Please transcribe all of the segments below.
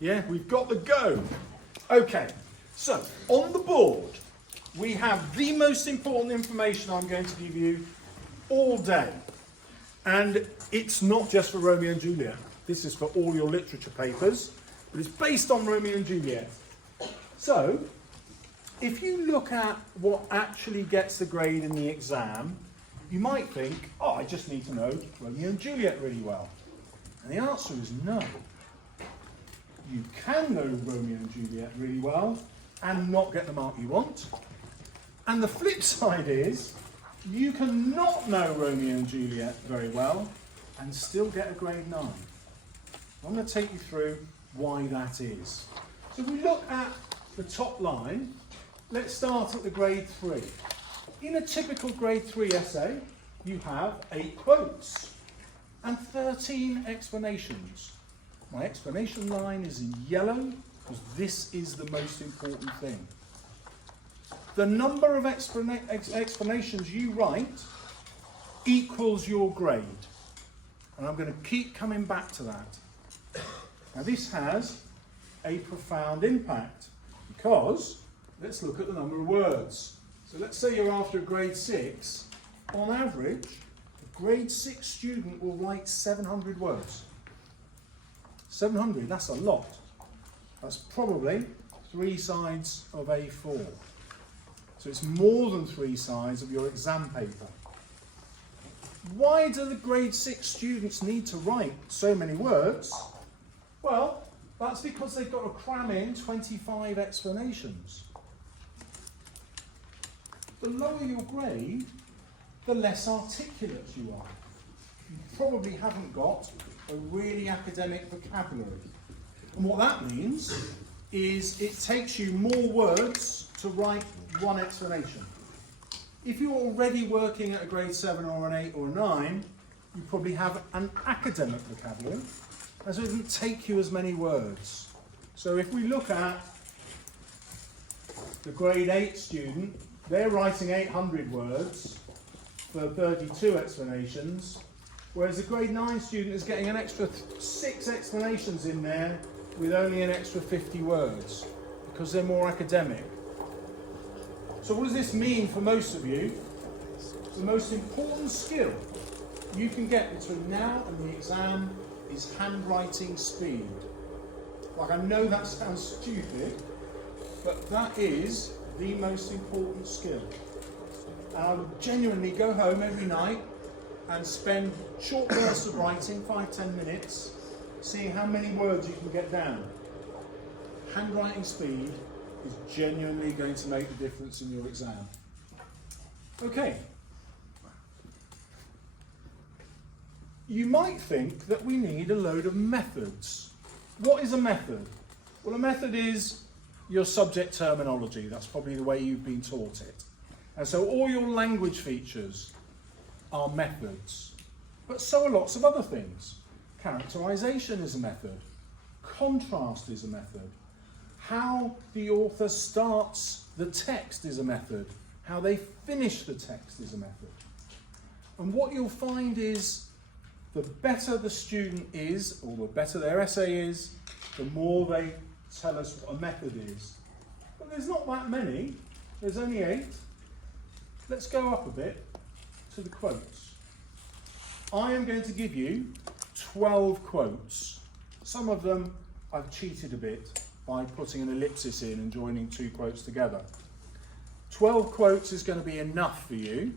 Yeah, we've got the go. Okay, so on the board, we have the most important information I'm going to give you all day. And it's not just for Romeo and Juliet. This is for all your literature papers, but it's based on Romeo and Juliet. So, if you look at what actually gets the grade in the exam, you might think, oh, I just need to know Romeo and Juliet really well. And the answer is no. You can know Romeo and Juliet really well and not get the mark you want. And the flip side is, you can not know Romeo and Juliet very well and still get a grade 9. I'm going to take you through why that is. So if we look at the top line, let's start at the grade 3. In a typical grade 3 essay, you have 8 quotes and 13 explanations. My explanation line is in yellow because this is the most important thing. The number of explanations you write equals your grade. And I'm going to keep coming back to that. Now this has a profound impact because, let's look at the number of words. So let's say you're after a grade 6. On average, a grade 6 student will write 700 words. 700, that's a lot. That's probably 3 sides of A4. So it's more than 3 sides of your exam paper. Why do the grade 6 students need to write so many words? Well, that's because they've got to cram in 25 explanations. The lower your grade, the less articulate you are. You probably haven't got a really academic vocabulary. And what that means is it takes you more words to write one explanation. If you're already working at a grade 7 or an 8 or a 9, you probably have an academic vocabulary, and so it doesn't take you as many words. So if we look at the grade 8 student, they're writing 800 words for 32 explanations, whereas the grade 9 student is getting an extra 6 explanations in there with only an extra 50 words, because they're more academic. So what does this mean for most of you? The most important skill you can get between now and the exam is handwriting speed. Like, I know that sounds stupid, but that is the most important skill. And I would genuinely go home every night and spend short bursts of writing, 5-10 minutes, seeing how many words you can get down. Handwriting speed is genuinely going to make the difference in your exam. Okay. You might think that we need a load of methods. What is a method? Well, a method is your subject terminology. That's probably the way you've been taught it. And so all your language features are methods. But so are lots of other things. Characterization is a method. Contrast is a method. How the author starts the text is a method. How they finish the text is a method. And what you'll find is the better the student is, or the better their essay is, the more they tell us what a method is. But there's not that many. There's only 8. Let's go up a bit to the quotes. I am going to give you 12 quotes. Some of them I've cheated a bit by putting an ellipsis in and joining 2 quotes together. 12 quotes is going to be enough for you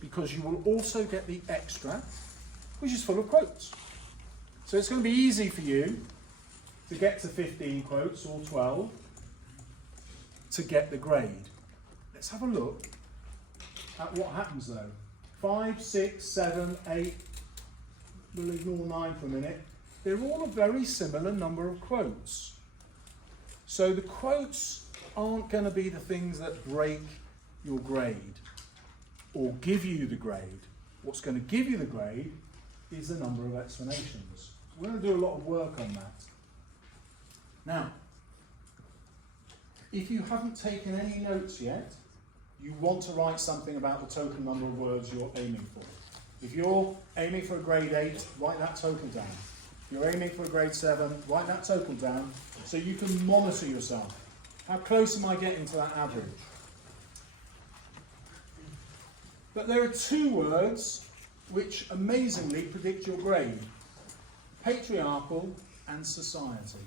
because you will also get the extract, which is full of quotes. So it's going to be easy for you to get to 15 quotes or 12 to get the grade. Let's have a look at what happens though. 5, 6, 7, 8, we'll ignore 9 for a minute. They're all a very similar number of quotes. So the quotes aren't going to be the things that break your grade or give you the grade. What's going to give you the grade is the number of explanations. We're going to do a lot of work on that. Now, if you haven't taken any notes yet, you want to write something about the total number of words you're aiming for. If you're aiming for a grade 8, write that total down. You're aiming for a grade 7, write that total down so you can monitor yourself. How close am I getting to that average? But there are 2 words which amazingly predict your grade. Patriarchal and society.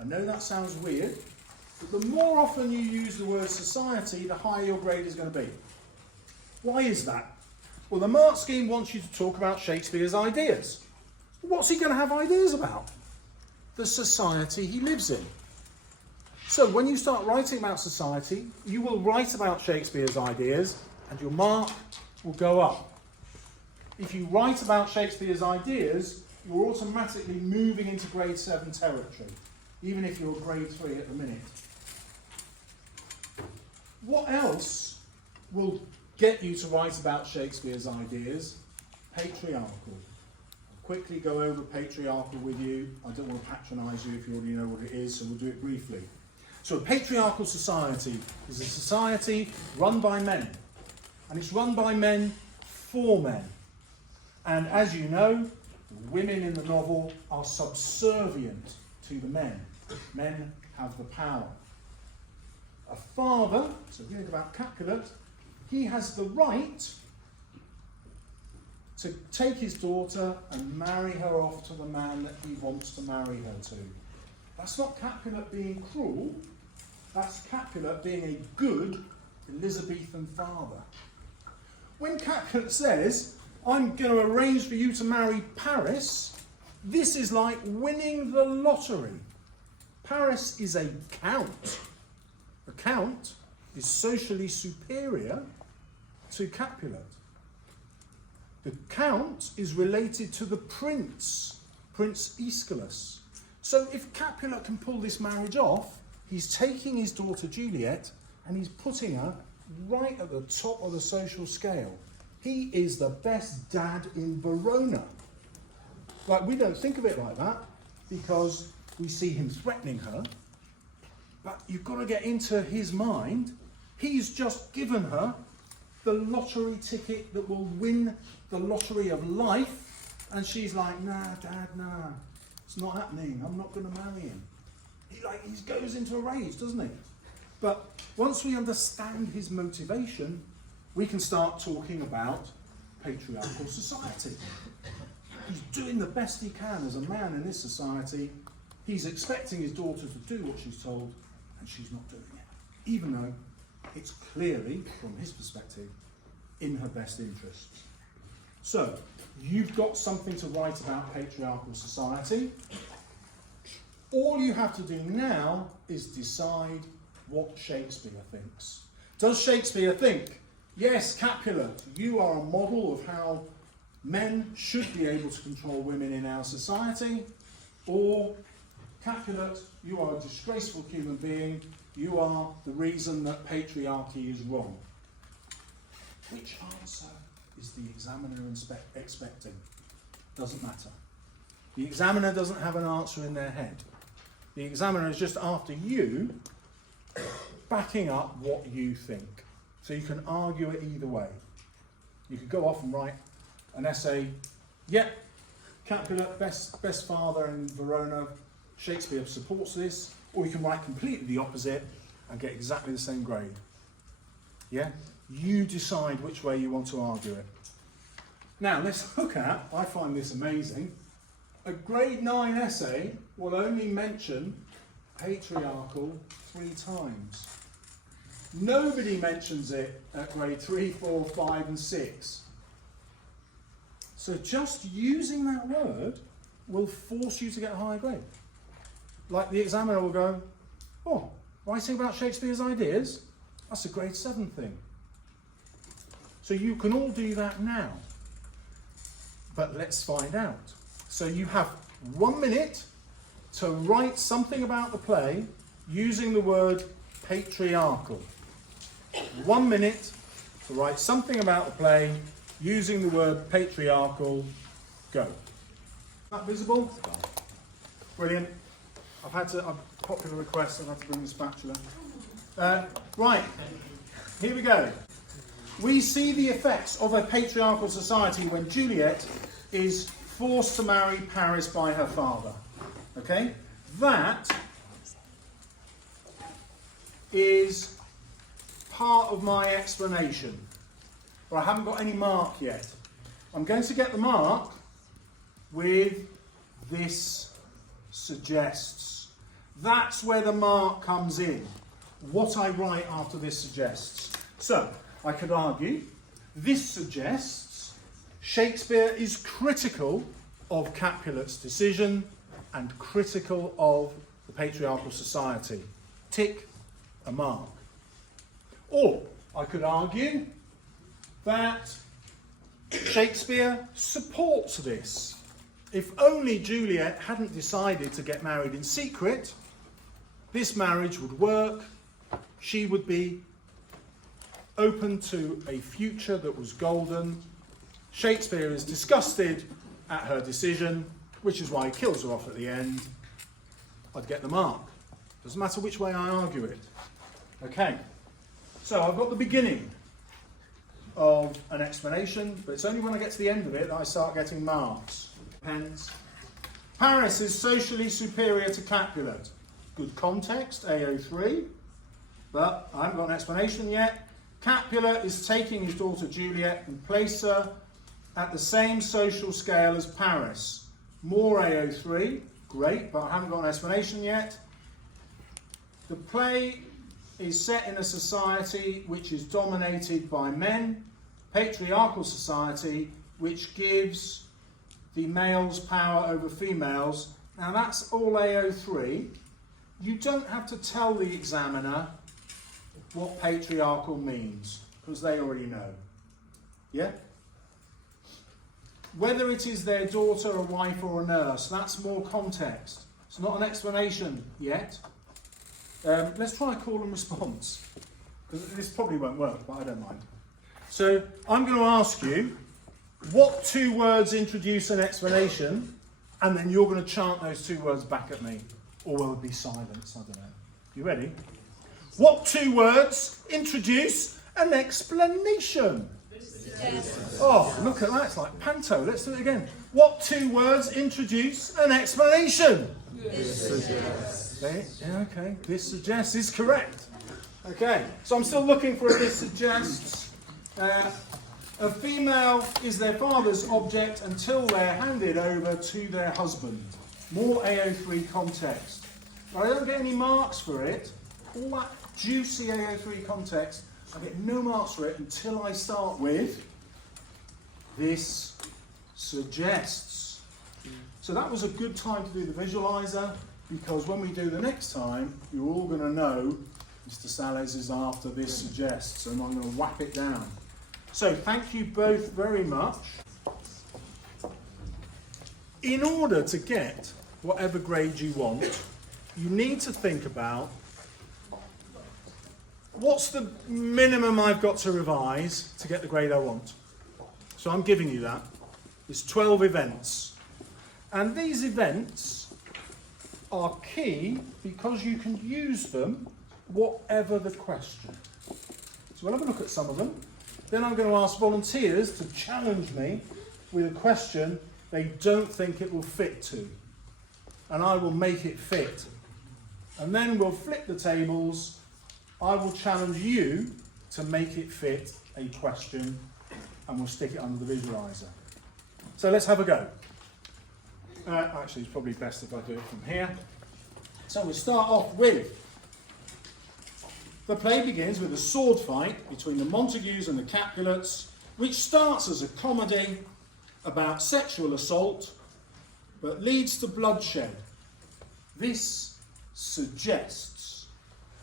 I know that sounds weird, but the more often you use the word society, the higher your grade is going to be. Why is that? Well, the mark scheme wants you to talk about Shakespeare's ideas. What's he going to have ideas about? The society he lives in. So when you start writing about society, you will write about Shakespeare's ideas and your mark will go up. If you write about Shakespeare's ideas, you're automatically moving into grade 7 territory, even if you're grade 3 at the minute. What else will get you to write about Shakespeare's ideas? Patriarchal. I'll quickly go over patriarchal with you. I don't want to patronise you if you already know what it is, so we'll do it briefly. So a patriarchal society is a society run by men. And it's run by men for men. And as you know, women in the novel are subservient to the men. Men have the power. A father, so if you think about Capulet, he has the right to take his daughter and marry her off to the man that he wants to marry her to. That's not Capulet being cruel, that's Capulet being a good Elizabethan father. When Capulet says, I'm going to arrange for you to marry Paris, this is like winning the lottery. Paris is a count. A count is socially superior to Capulet. The count is related to the prince, Prince Aeschylus. So if Capulet can pull this marriage off, he's taking his daughter Juliet and he's putting her right at the top of the social scale. He is the best dad in Verona. Like, we don't think of it like that because we see him threatening her. But you've got to get into his mind. He's just given her the lottery ticket that will win the lottery of life. And she's like, nah, Dad, nah. It's not happening. I'm not going to marry him. He goes into a rage, doesn't he? But once we understand his motivation, we can start talking about patriarchal society. He's doing the best he can as a man in this society. He's expecting his daughter to do what she's told, and she's not doing it, even though it's clearly, from his perspective, in her best interests. So, you've got something to write about patriarchal society. All you have to do now is decide what Shakespeare thinks. Does Shakespeare think, yes, Capulet, you are a model of how men should be able to control women in our society? Or, Capulet, you are a disgraceful human being, you are the reason that patriarchy is wrong? Which answer is the examiner expecting? Doesn't matter. The examiner doesn't have an answer in their head. The examiner is just after you backing up what you think. So you can argue it either way. You could go off and write an essay, yep, Capulet, best father in Verona, Shakespeare supports this, or you can write completely the opposite and get exactly the same grade. Yeah? You decide which way you want to argue it. Now let's look at, I find this amazing, a grade 9 essay will only mention patriarchal 3 times. Nobody mentions it at grade 3, 4, 5 and 6. So just using that word will force you to get a higher grade. Like the examiner will go, oh, writing about Shakespeare's ideas? That's a grade 7 thing. So you can all do that now. But let's find out. So you have 1 minute to write something about the play using the word patriarchal. 1 minute to write something about the play using the word patriarchal. Go. That visible? Brilliant. A popular request, I've had to bring the spatula. Right, here we go. We see the effects of a patriarchal society when Juliet is forced to marry Paris by her father. Okay? That is part of my explanation. But I haven't got any mark yet. I'm going to get the mark with this suggests. That's where the mark comes in. What I write after this suggests. So, I could argue, this suggests Shakespeare is critical of Capulet's decision and critical of the patriarchal society. Tick a mark. Or I could argue that Shakespeare supports this. If only Juliet hadn't decided to get married in secret, this marriage would work. She would be open to a future that was golden. Shakespeare is disgusted at her decision, which is why he kills her off at the end. I'd get the mark. Doesn't matter which way I argue it. Okay, so I've got the beginning of an explanation, but it's only when I get to the end of it that I start getting marks. Pens. Paris is socially superior to Capulet. Good context, AO3, but I haven't got an explanation yet. Capulet is taking his daughter Juliet and place her at the same social scale as Paris. More AO3, great, but I haven't got an explanation yet. The play is set in a society which is dominated by men, patriarchal society, which gives the males power over females. Now that's all AO3. You don't have to tell the examiner what patriarchal means, because they already know. Yeah? Whether it is their daughter, a wife or a nurse, that's more context. It's not an explanation yet. Let's try a call and response. This probably won't work, but I don't mind. So I'm going to ask you, what two words introduce an explanation? And then you're going to chant those two words back at me. Or will it be silence? I don't know. You ready? What two words introduce an explanation? Oh, look at that. It's like panto. Let's do it again. What two words introduce an explanation? This suggests. Yeah, okay. This suggests is correct. Okay. So I'm still looking for a this suggests. A female is their father's object until they're handed over to their husband. More AO3 context. But I don't get any marks for it. All that juicy AO3 context, I get no marks for it until I start with this suggests. So that was a good time to do the visualizer, because when we do the next time, you're all going to know Mr. Salles is after this suggests, and I'm going to whap it down. So thank you both very much. In order to get whatever grade you want, you need to think about what's the minimum I've got to revise to get the grade I want. So I'm giving you that. It's 12 events. And these events are key because you can use them whatever the question. So we'll have a look at some of them. Then I'm going to ask volunteers to challenge me with a question they don't think it will fit to. And I will make it fit. And then we'll flip the tables. I will challenge you to make it fit a question, and we'll stick it under the visualizer. So let's have a go. Actually, it's probably best if I do it from here. So we'll start off with, the play begins with a sword fight between the Montagues and the Capulets, which starts as a comedy about sexual assault, but leads to bloodshed. This suggests.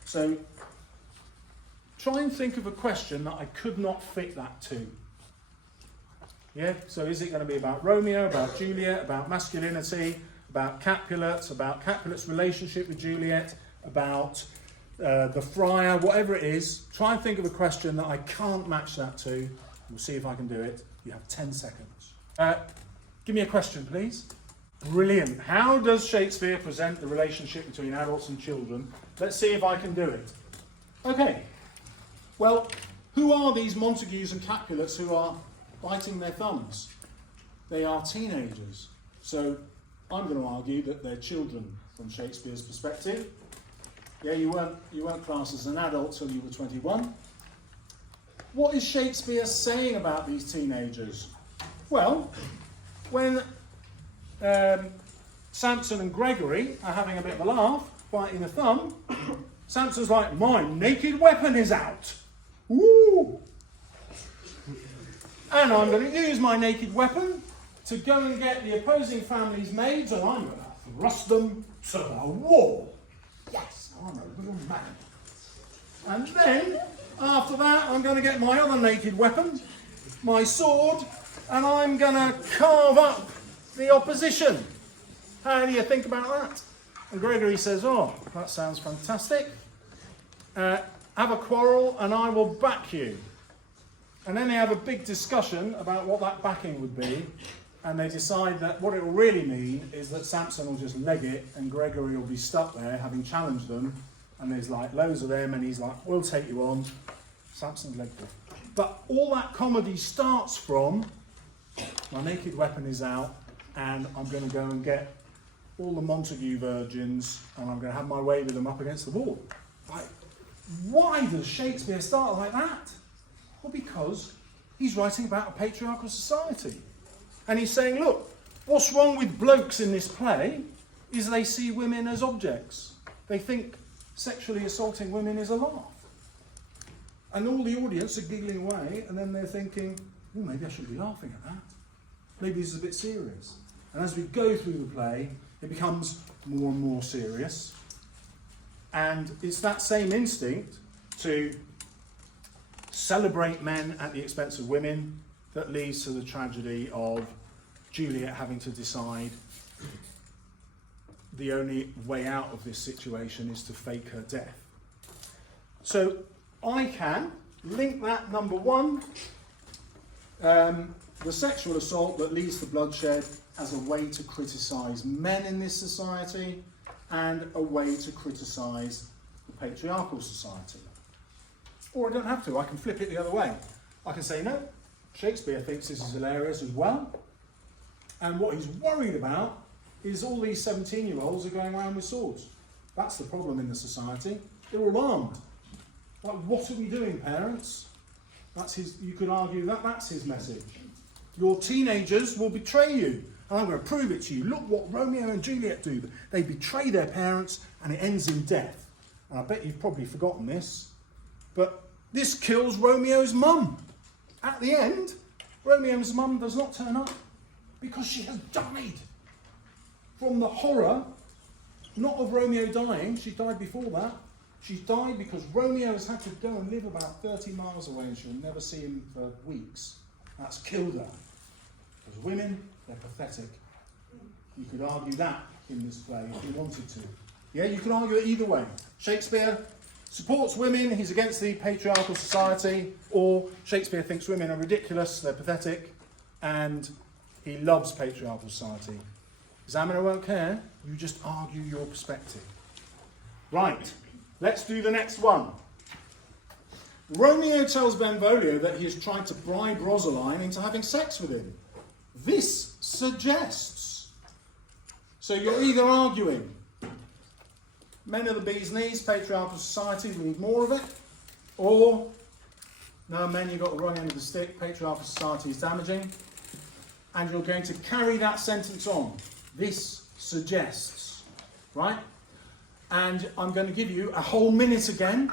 So try and think of a question that I could not fit that to. Yeah, so is it going to be about Romeo, about Juliet, about masculinity, about Capulet's relationship with Juliet, about the friar, whatever it is? Try and think of a question that I can't match that to. We'll see if I can do it. You have 10 seconds. Give me a question, please. Brilliant. How does Shakespeare present the relationship between adults and children? Let's see if I can do it. Okay. Well, who are these Montagues and Capulets who are biting their thumbs? they are teenagers. So I'm going to argue that they're children from Shakespeare's perspective. Yeah, you weren't classed as an adult till you were 21. What is Shakespeare saying about these teenagers? Well, when Sampson and Gregory are having a bit of a laugh, biting a thumb, Sampson's like, my naked weapon is out. Woo! And I'm going to use my naked weapon to go and get the opposing family's maids, and I'm going to thrust them to the wall. Yes, I'm a real man. And then, after that, I'm going to get my other naked weapon, my sword, and I'm going to carve up the opposition. How do you think about that? And Gregory says, oh, that sounds fantastic. Have a quarrel and I will back you. And then they have a big discussion about what that backing would be. And they decide that what it will really mean is that Sampson will just leg it and Gregory will be stuck there having challenged them. And there's like loads of them and he's like, we'll take you on. Sampson's legged it. But all that comedy starts from, my naked weapon is out and I'm going to go and get all the Montague virgins and I'm going to have my way with them up against the wall. Like, why does Shakespeare start like that? Well, because he's writing about a patriarchal society. And he's saying, look, what's wrong with blokes in this play is they see women as objects. They think sexually assaulting women is a laugh. And all the audience are giggling away, and then they're thinking, oh, maybe I shouldn't be laughing at that. Maybe this is a bit serious. And as we go through the play, it becomes more and more serious. And it's that same instinct to celebrate men at the expense of women that leads to the tragedy of Juliet having to decide the only way out of this situation is to fake her death. So I can link that, number one, the sexual assault that leads to bloodshed, as a way to criticise men in this society and a way to criticise the patriarchal society. Or I don't have to, I can flip it the other way. I can say, no, Shakespeare thinks this is hilarious as well. And what he's worried about is all these 17-year-olds are going around with swords. That's the problem in the society. They're all armed. Like, what are we doing, parents? That's his. You could argue that that's his message. Your teenagers will betray you. And I'm going to prove it to you. Look what Romeo and Juliet do. They betray their parents and it ends in death. And I bet you've probably forgotten this. But this kills Romeo's mum. At the end, Romeo's mum does not turn up because she has died. From the horror, not of Romeo dying, she died before that. She's died because Romeo has had to go and live about 30 miles away and she'll never see him for weeks. That's killed her. Because women, they're pathetic. You could argue that in this play if you wanted to. Yeah, you could argue it either way. Shakespeare supports women, he's against the patriarchal society, or Shakespeare thinks women are ridiculous, they're pathetic, and he loves patriarchal society. Examiner won't care, you just argue your perspective. Right, let's do the next one. Romeo tells Benvolio that he has tried to bribe Rosaline into having sex with him. This suggests. So you're either arguing, men are the bee's knees, patriarchal society, we need more of it, or, no, men, you've got the wrong end of the stick, patriarchal society is damaging, and you're going to carry that sentence on. This suggests, right? And I'm going to give you a whole minute again,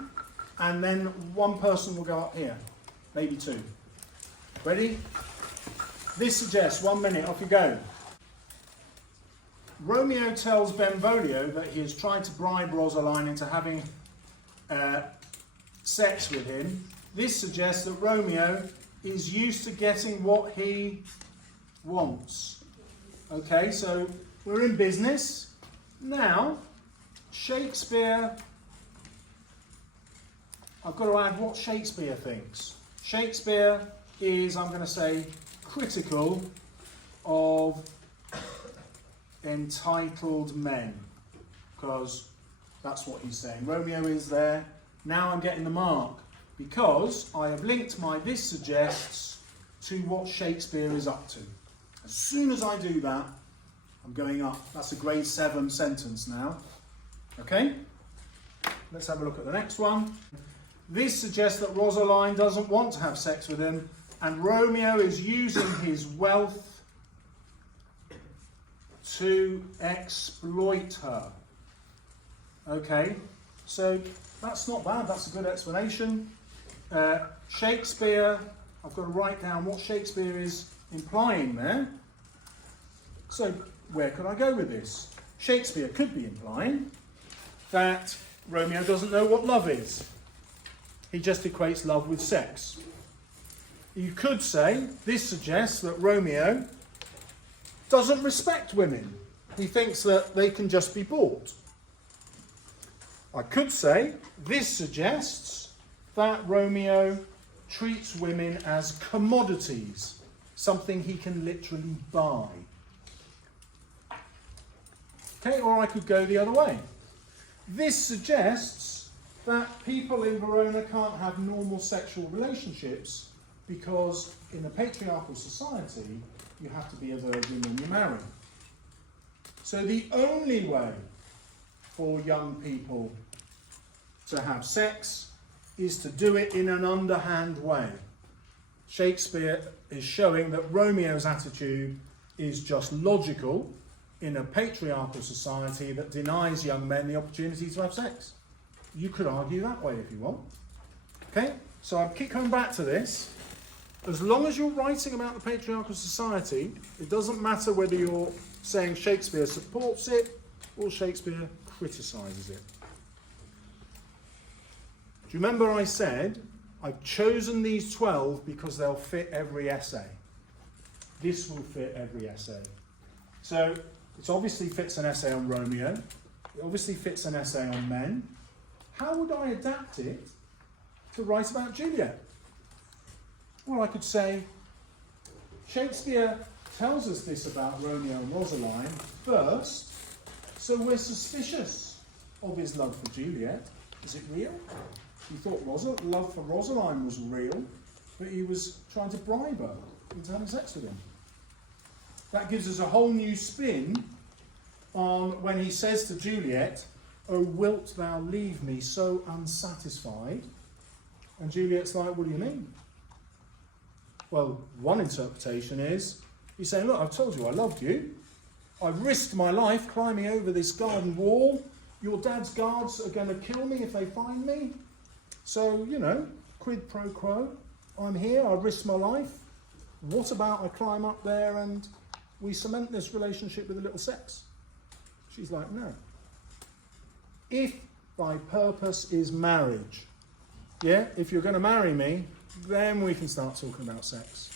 and then one person will go up here, maybe two. Ready? This suggests, 1 minute, off you go. Romeo tells Benvolio that he has tried to bribe Rosaline into having sex with him. This suggests that Romeo is used to getting what he wants. Okay, so we're in business. Now, Shakespeare, I've got to add what Shakespeare thinks. Shakespeare is, I'm going to say, critical of entitled men, because that's what he's saying. Romeo is there. Now I'm getting the mark, because I have linked my this suggests to what Shakespeare is up to. As soon as I do that, I'm going up. That's a grade 7 sentence now. Okay? Let's have a look at the next one. This suggests that Rosaline doesn't want to have sex with him, and Romeo is using his wealth to exploit her. Okay, so that's not bad. That's a good explanation. Shakespeare, I've got to write down what Shakespeare is implying there. So where could I go with this? Shakespeare could be implying that Romeo doesn't know what love is. He just equates love with sex. You could say this suggests that Romeo doesn't respect women. He thinks that they can just be bought. I could say this suggests that Romeo treats women as commodities, something he can literally buy. Okay, or I could go the other way. This suggests that people in Verona can't have normal sexual relationships because in a patriarchal society you have to be a virgin when you marry. So the only way for young people to have sex is to do it in an underhand way. Shakespeare is showing that Romeo's attitude is just logical in a patriarchal society that denies young men the opportunity to have sex. You could argue that way if you want. Okay, so I keep coming back to this. As long as you're writing about the patriarchal society, it doesn't matter whether you're saying Shakespeare supports it or Shakespeare criticises it. Do you remember I said I've chosen these 12 because they'll fit every essay? This will fit every essay. So it obviously fits an essay on Romeo. It obviously fits an essay on men. How would I adapt it to write about Juliet? Well, I could say, Shakespeare tells us this about Romeo and Rosaline first, so we're suspicious of his love for Juliet. Is it real? He thought love for Rosaline was real, but he was trying to bribe her into having sex with him. That gives us a whole new spin on when he says to Juliet, "Oh, wilt thou leave me so unsatisfied?" And Juliet's like, "What do you mean?" Well, one interpretation is, he's saying, "Look, I've told you I loved you. I've risked my life climbing over this garden wall. Your dad's guards are going to kill me if they find me. So, you know, quid pro quo. I'm here, I've risked my life. What about I climb up there and we cement this relationship with a little sex?" She's like, "No. If thy purpose is marriage, if you're going to marry me, then we can start talking about sex."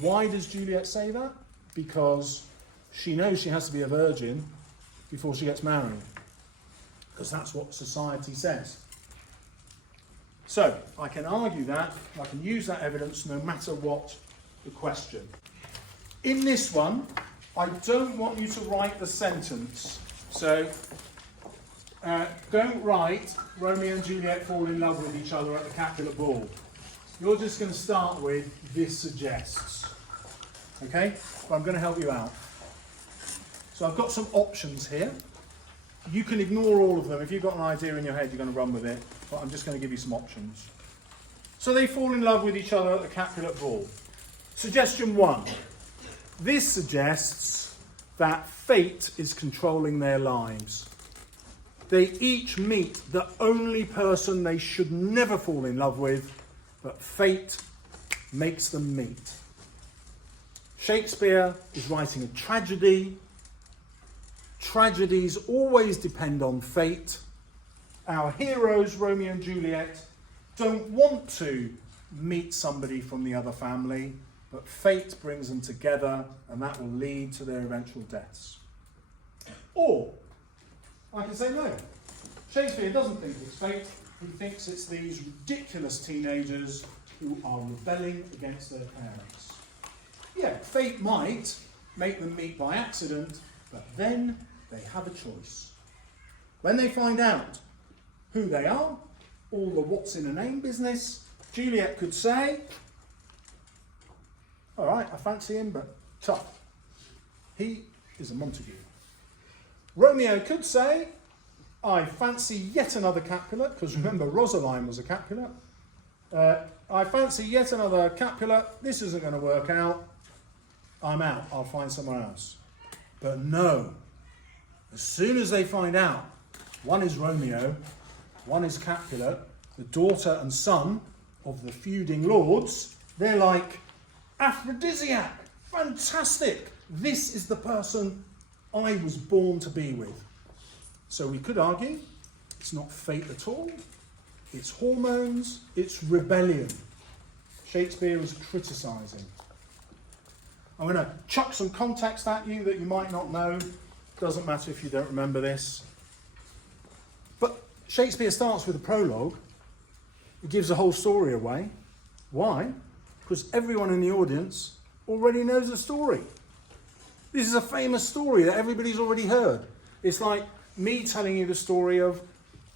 Why does Juliet say that? Because she knows she has to be a virgin before she gets married. Because that's what society says. So, I can argue that, I can use that evidence no matter what the question. In this one, I don't want you to write the sentence. So, don't write Romeo and Juliet fall in love with each other at the Capulet ball. You're just going to start with "this suggests." Okay? But I'm going to help you out. So I've got some options here. You can ignore all of them. If you've got an idea in your head, you're going to run with it. But I'm just going to give you some options. So they fall in love with each other at the Capulet ball. Suggestion 1. This suggests that fate is controlling their lives. They each meet the only person they should never fall in love with, but fate makes them meet. Shakespeare is writing a tragedy. Tragedies always depend on fate. Our heroes, Romeo and Juliet, don't want to meet somebody from the other family, but fate brings them together, and that will lead to their eventual deaths. Or, I can say no. Shakespeare doesn't think it's fate. He thinks it's these ridiculous teenagers who are rebelling against their parents. Yeah, fate might make them meet by accident, but then they have a choice. When they find out who they are, all the what's in a name business, Juliet could say, "All right, I fancy him, but tough. He is a Montague. Romeo could say, I fancy yet another Capulet, because remember Rosaline was a Capulet. I fancy yet another Capulet, this isn't going to work out, I'm out, I'll find someone else. But no, as soon as they find out, one is Romeo, one is Capulet, the daughter and son of the feuding lords, they're like, aphrodisiac, fantastic, this is the person I was born to be with. So we could argue it's not fate at all, it's hormones, it's rebellion. Shakespeare is criticising. I'm going to chuck some context at you that you might not know. Doesn't matter if you don't remember this. But Shakespeare starts with a prologue. It gives the whole story away. Why? Because everyone in the audience already knows the story. This is a famous story that everybody's already heard. It's like me telling you the story of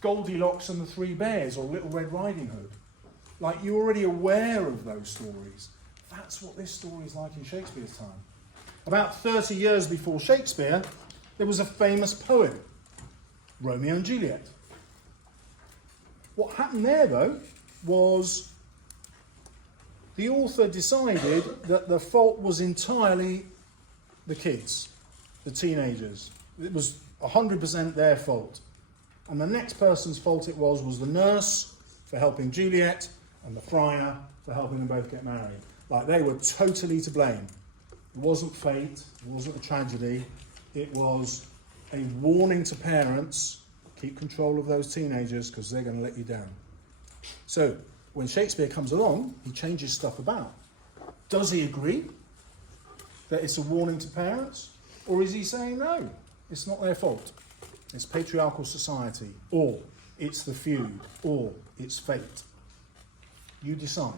Goldilocks and the Three Bears or Little Red Riding Hood. Like, you're already aware of those stories. That's what this story is like in Shakespeare's time. About 30 years before Shakespeare, there was a famous poem, Romeo and Juliet. What happened there, though, was the author decided that the fault was entirely the kids, the teenagers. It was 100% their fault. And the next person's fault it was the nurse for helping Juliet and the friar for helping them both get married. Like, they were totally to blame. It wasn't fate, it wasn't a tragedy, it was a warning to parents, keep control of those teenagers because they're going to let you down. So, when Shakespeare comes along, he changes stuff about. Does he agree that it's a warning to parents? Or is he saying, no, it's not their fault. It's patriarchal society, or it's the feud, or it's fate. You decide.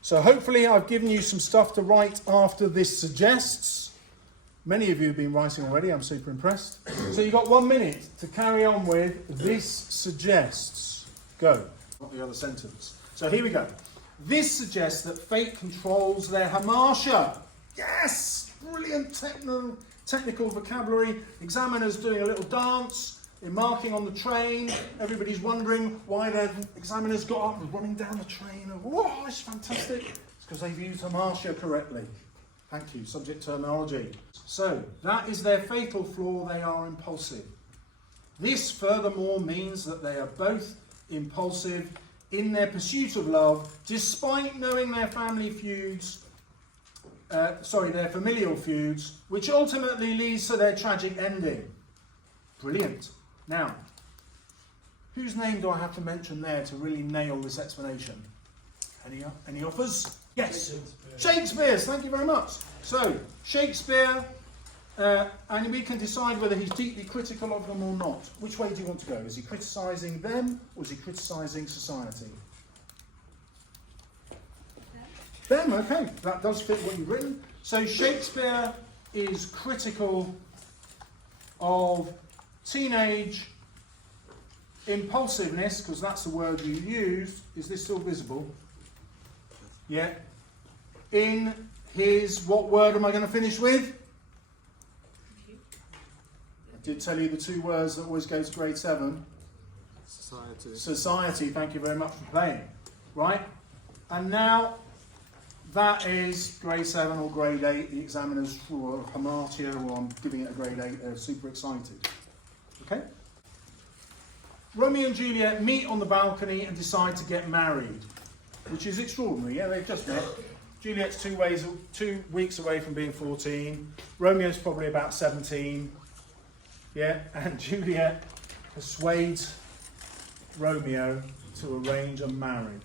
So hopefully I've given you some stuff to write after this suggests. Many of you have been writing already, I'm super impressed. So you've got 1 minute to carry on with this suggests. Go. Not the other sentence. So here we go. This suggests that fate controls their hamartia. Yes! Brilliant technical vocabulary. Examiners doing a little dance. They're marking on the train. Everybody's wondering why the examiners got up and running down the train. Oh, it's fantastic. It's because they've used hamartia correctly. Thank you. Subject terminology. So, that is their fatal flaw. They are impulsive. This, furthermore, means that they are both impulsive in their pursuit of love, despite knowing their family feuds, their familial feuds, which ultimately leads to their tragic ending. Brilliant. Now, whose name do I have to mention there to really nail this explanation? Any offers? Yes. Shakespeare's. Thank you very much. So, Shakespeare, and we can decide whether he's deeply critical of them or not. Which way do you want to go? Is he criticising them, or is he criticising society? Them, okay. That does fit what you've written. So, Shakespeare is critical of teenage impulsiveness, because that's the word you used. Is this still visible? Yeah. In his, what word am I going to finish with? I did tell you the two words that always go to grade 7. Society. Society, thank you very much for playing. Right? And now, that is grade 7 or grade 8. The examiners for hamartia, or I'm giving it a grade 8, they're super excited. Okay? Romeo and Juliet meet on the balcony and decide to get married, which is extraordinary. Yeah, they've just met. Juliet's 2 weeks away from being 14. Romeo's probably about 17. Yeah, and Juliet persuades Romeo to arrange a marriage.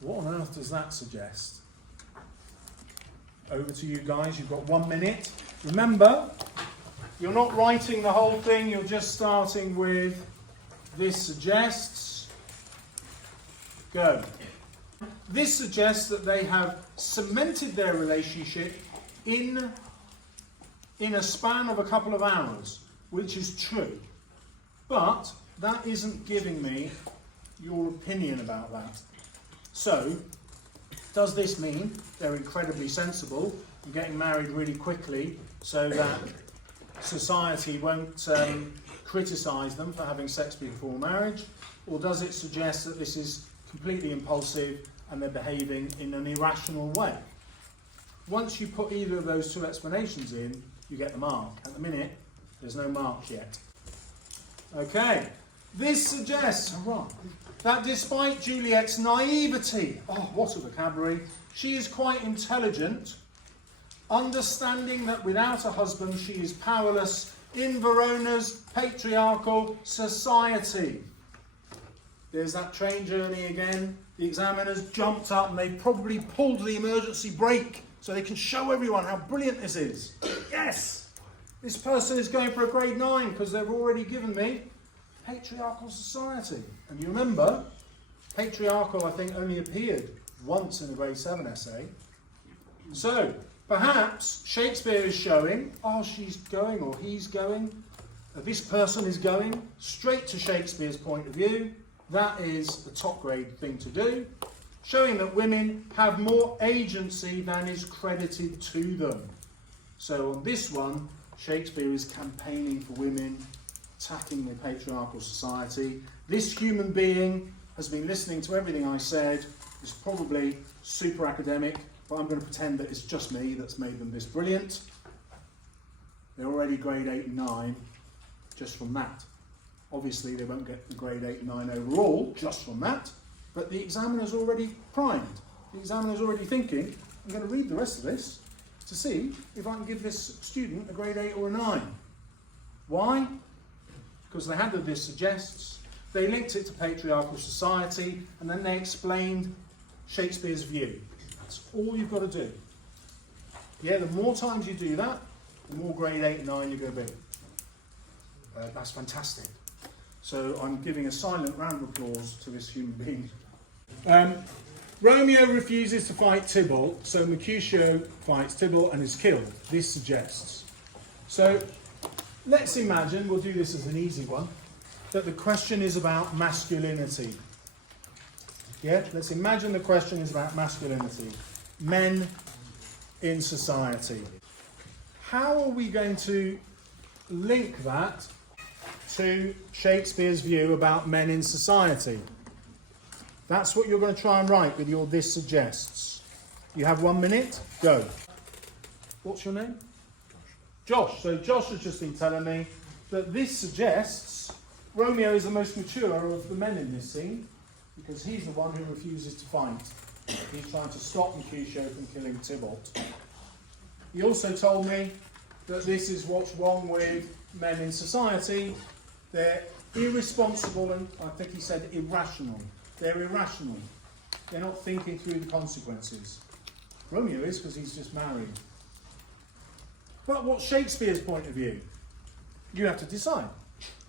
What on earth does that suggest? Over to you guys, you've got 1 minute. Remember, you're not writing the whole thing, you're just starting with this suggests. Go. This suggests that they have cemented their relationship in a span of a couple of hours, which is true. But that isn't giving me your opinion about that. So, Does this mean they're incredibly sensible and getting married really quickly so that society won't criticise them for having sex before marriage? Or does it suggest that this is completely impulsive and they're behaving in an irrational way? Once you put either of those two explanations in, you get the mark. At the minute, there's no mark yet. Okay, this suggests that despite Juliet's naivety, oh, what a vocabulary, she is quite intelligent, understanding that without a husband she is powerless in Verona's patriarchal society. There's that train journey again. The examiners jumped up and they probably pulled the emergency brake so they can show everyone how brilliant this is. Yes! This person is going for a grade 9 because they've already given me patriarchal society. And you remember, patriarchal I think only appeared once in a grade 7 essay. So, perhaps Shakespeare is showing, oh, she's going or he's going, this person is going straight to Shakespeare's point of view. That is the top grade thing to do, showing that women have more agency than is credited to them. So on this one, Shakespeare is campaigning for women, attacking the patriarchal society. This human being has been listening to everything I said, is probably super academic, but I'm going to pretend that it's just me that's made them this brilliant. They're already grade 8 and 9 just from that. Obviously they won't get the grade 8 and 9 overall just from that, but the examiner's already primed. The examiner's already thinking, I'm going to read the rest of this to see if I can give this student a grade 8 or a 9. Why? Because they had the this suggests, they linked it to patriarchal society, and then they explained Shakespeare's view. That's all you've got to do. Yeah, the more times you do that, the more grade 8 and 9 you're going to be. That's fantastic. So I'm giving a silent round of applause to this human being. Romeo refuses to fight Tybalt, so Mercutio fights Tybalt and is killed. This suggests. So let's imagine, we'll do this as an easy one, that the question is about masculinity. Yeah, let's imagine the question is about masculinity. Men in society. How are we going to link that to Shakespeare's view about men in society? That's what you're going to try and write with your this suggests. You have 1 minute, go. What's your name? Josh. So Josh has just been telling me that this suggests Romeo is the most mature of the men in this scene because he's the one who refuses to fight. He's trying to stop Mercutio from killing Tybalt. He also told me that this is what's wrong with men in society. They're irresponsible and, I think he said, irrational. They're irrational. They're not thinking through the consequences. Romeo is because he's just married. But what's Shakespeare's point of view? You have to decide.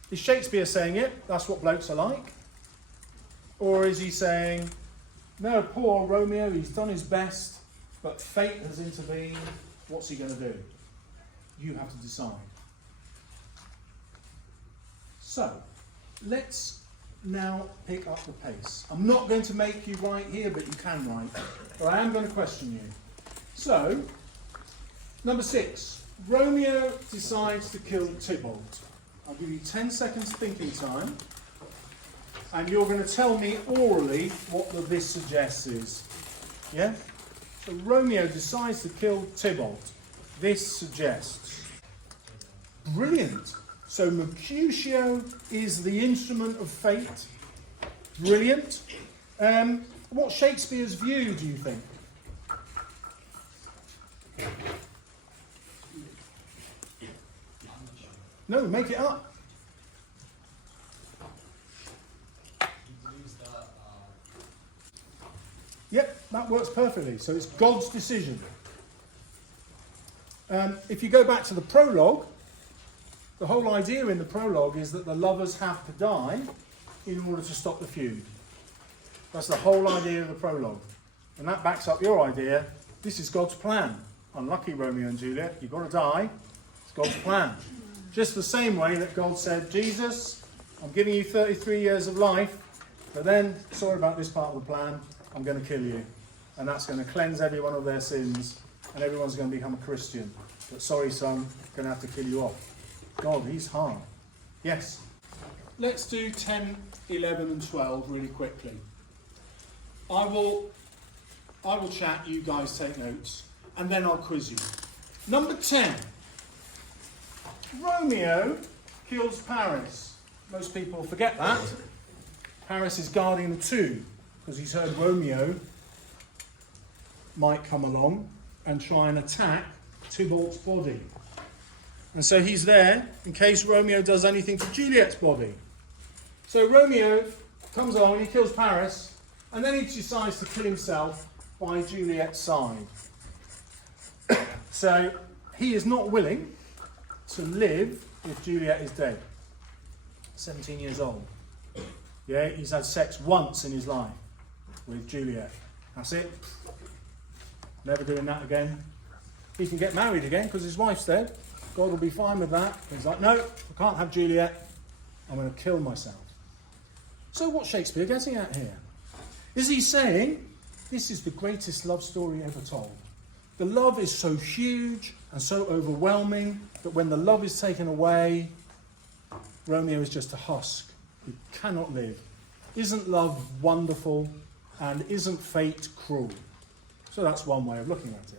Is Shakespeare saying it? That's what blokes are like? Or is he saying, no, poor Romeo, he's done his best, but fate has intervened. What's he going to do? You have to decide. So, let's now pick up the pace. I'm not going to make you write here, but you can write. But I am going to question you. So, number 6. Romeo decides to kill Tybalt. I'll give you 10 seconds thinking time. And you're going to tell me orally what the this suggests is. Yeah? So Romeo decides to kill Tybalt. This suggests. Brilliant. So Mercutio is the instrument of fate. Brilliant. What's Shakespeare's view, do you think? No, make it up. Yep, that works perfectly. So it's God's decision. If you go back to the prologue, the whole idea in the prologue is that the lovers have to die in order to stop the feud. That's the whole idea of the prologue. And that backs up your idea. This is God's plan. Unlucky Romeo and Juliet, you've got to die. It's God's plan. Just the same way that God said, Jesus, I'm giving you 33 years of life, but then, sorry about this part of the plan, I'm going to kill you. and that's going to cleanse everyone of their sins, and everyone's going to become a Christian. But sorry, son, I'm going to have to kill you off. God, he's hard. Yes. Let's do 10, 11 and 12 really quickly. I will chat, you guys take notes, and then I'll quiz you. Number 10. Romeo kills Paris. Most people forget that. Paris is guarding the tomb because he's heard Romeo might come along and try and attack Tybalt's body. And so he's there in case Romeo does anything to Juliet's body. So Romeo comes along and he kills Paris, and then he decides to kill himself by Juliet's side. So he is not willing to live if Juliet is dead. 17 years old. Yeah, he's had sex once in his life with Juliet. That's it. Never doing that again. He can get married again because his wife's dead. God will be fine with that. He's like, no, I can't have Juliet. I'm going to kill myself. So what's Shakespeare getting at here? Is he saying, this is the greatest love story ever told? The love is so huge and so overwhelming that when the love is taken away, Romeo is just a husk. He cannot live. Isn't love wonderful, and isn't fate cruel? So that's one way of looking at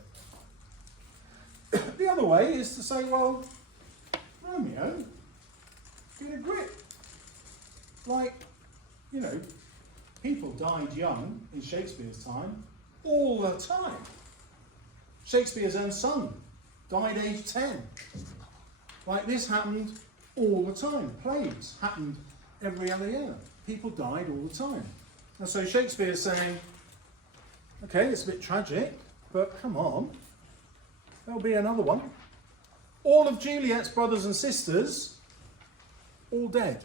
it. The other way is to say, well, Romeo, been a grip. Like, you know, people died young in Shakespeare's time all the time. Shakespeare's own son died aged 10. Like, this happened all the time. Plagues happened every other year. People died all the time. And so Shakespeare's saying, okay, it's a bit tragic, but come on, there'll be another one. All of Juliet's brothers and sisters, all dead.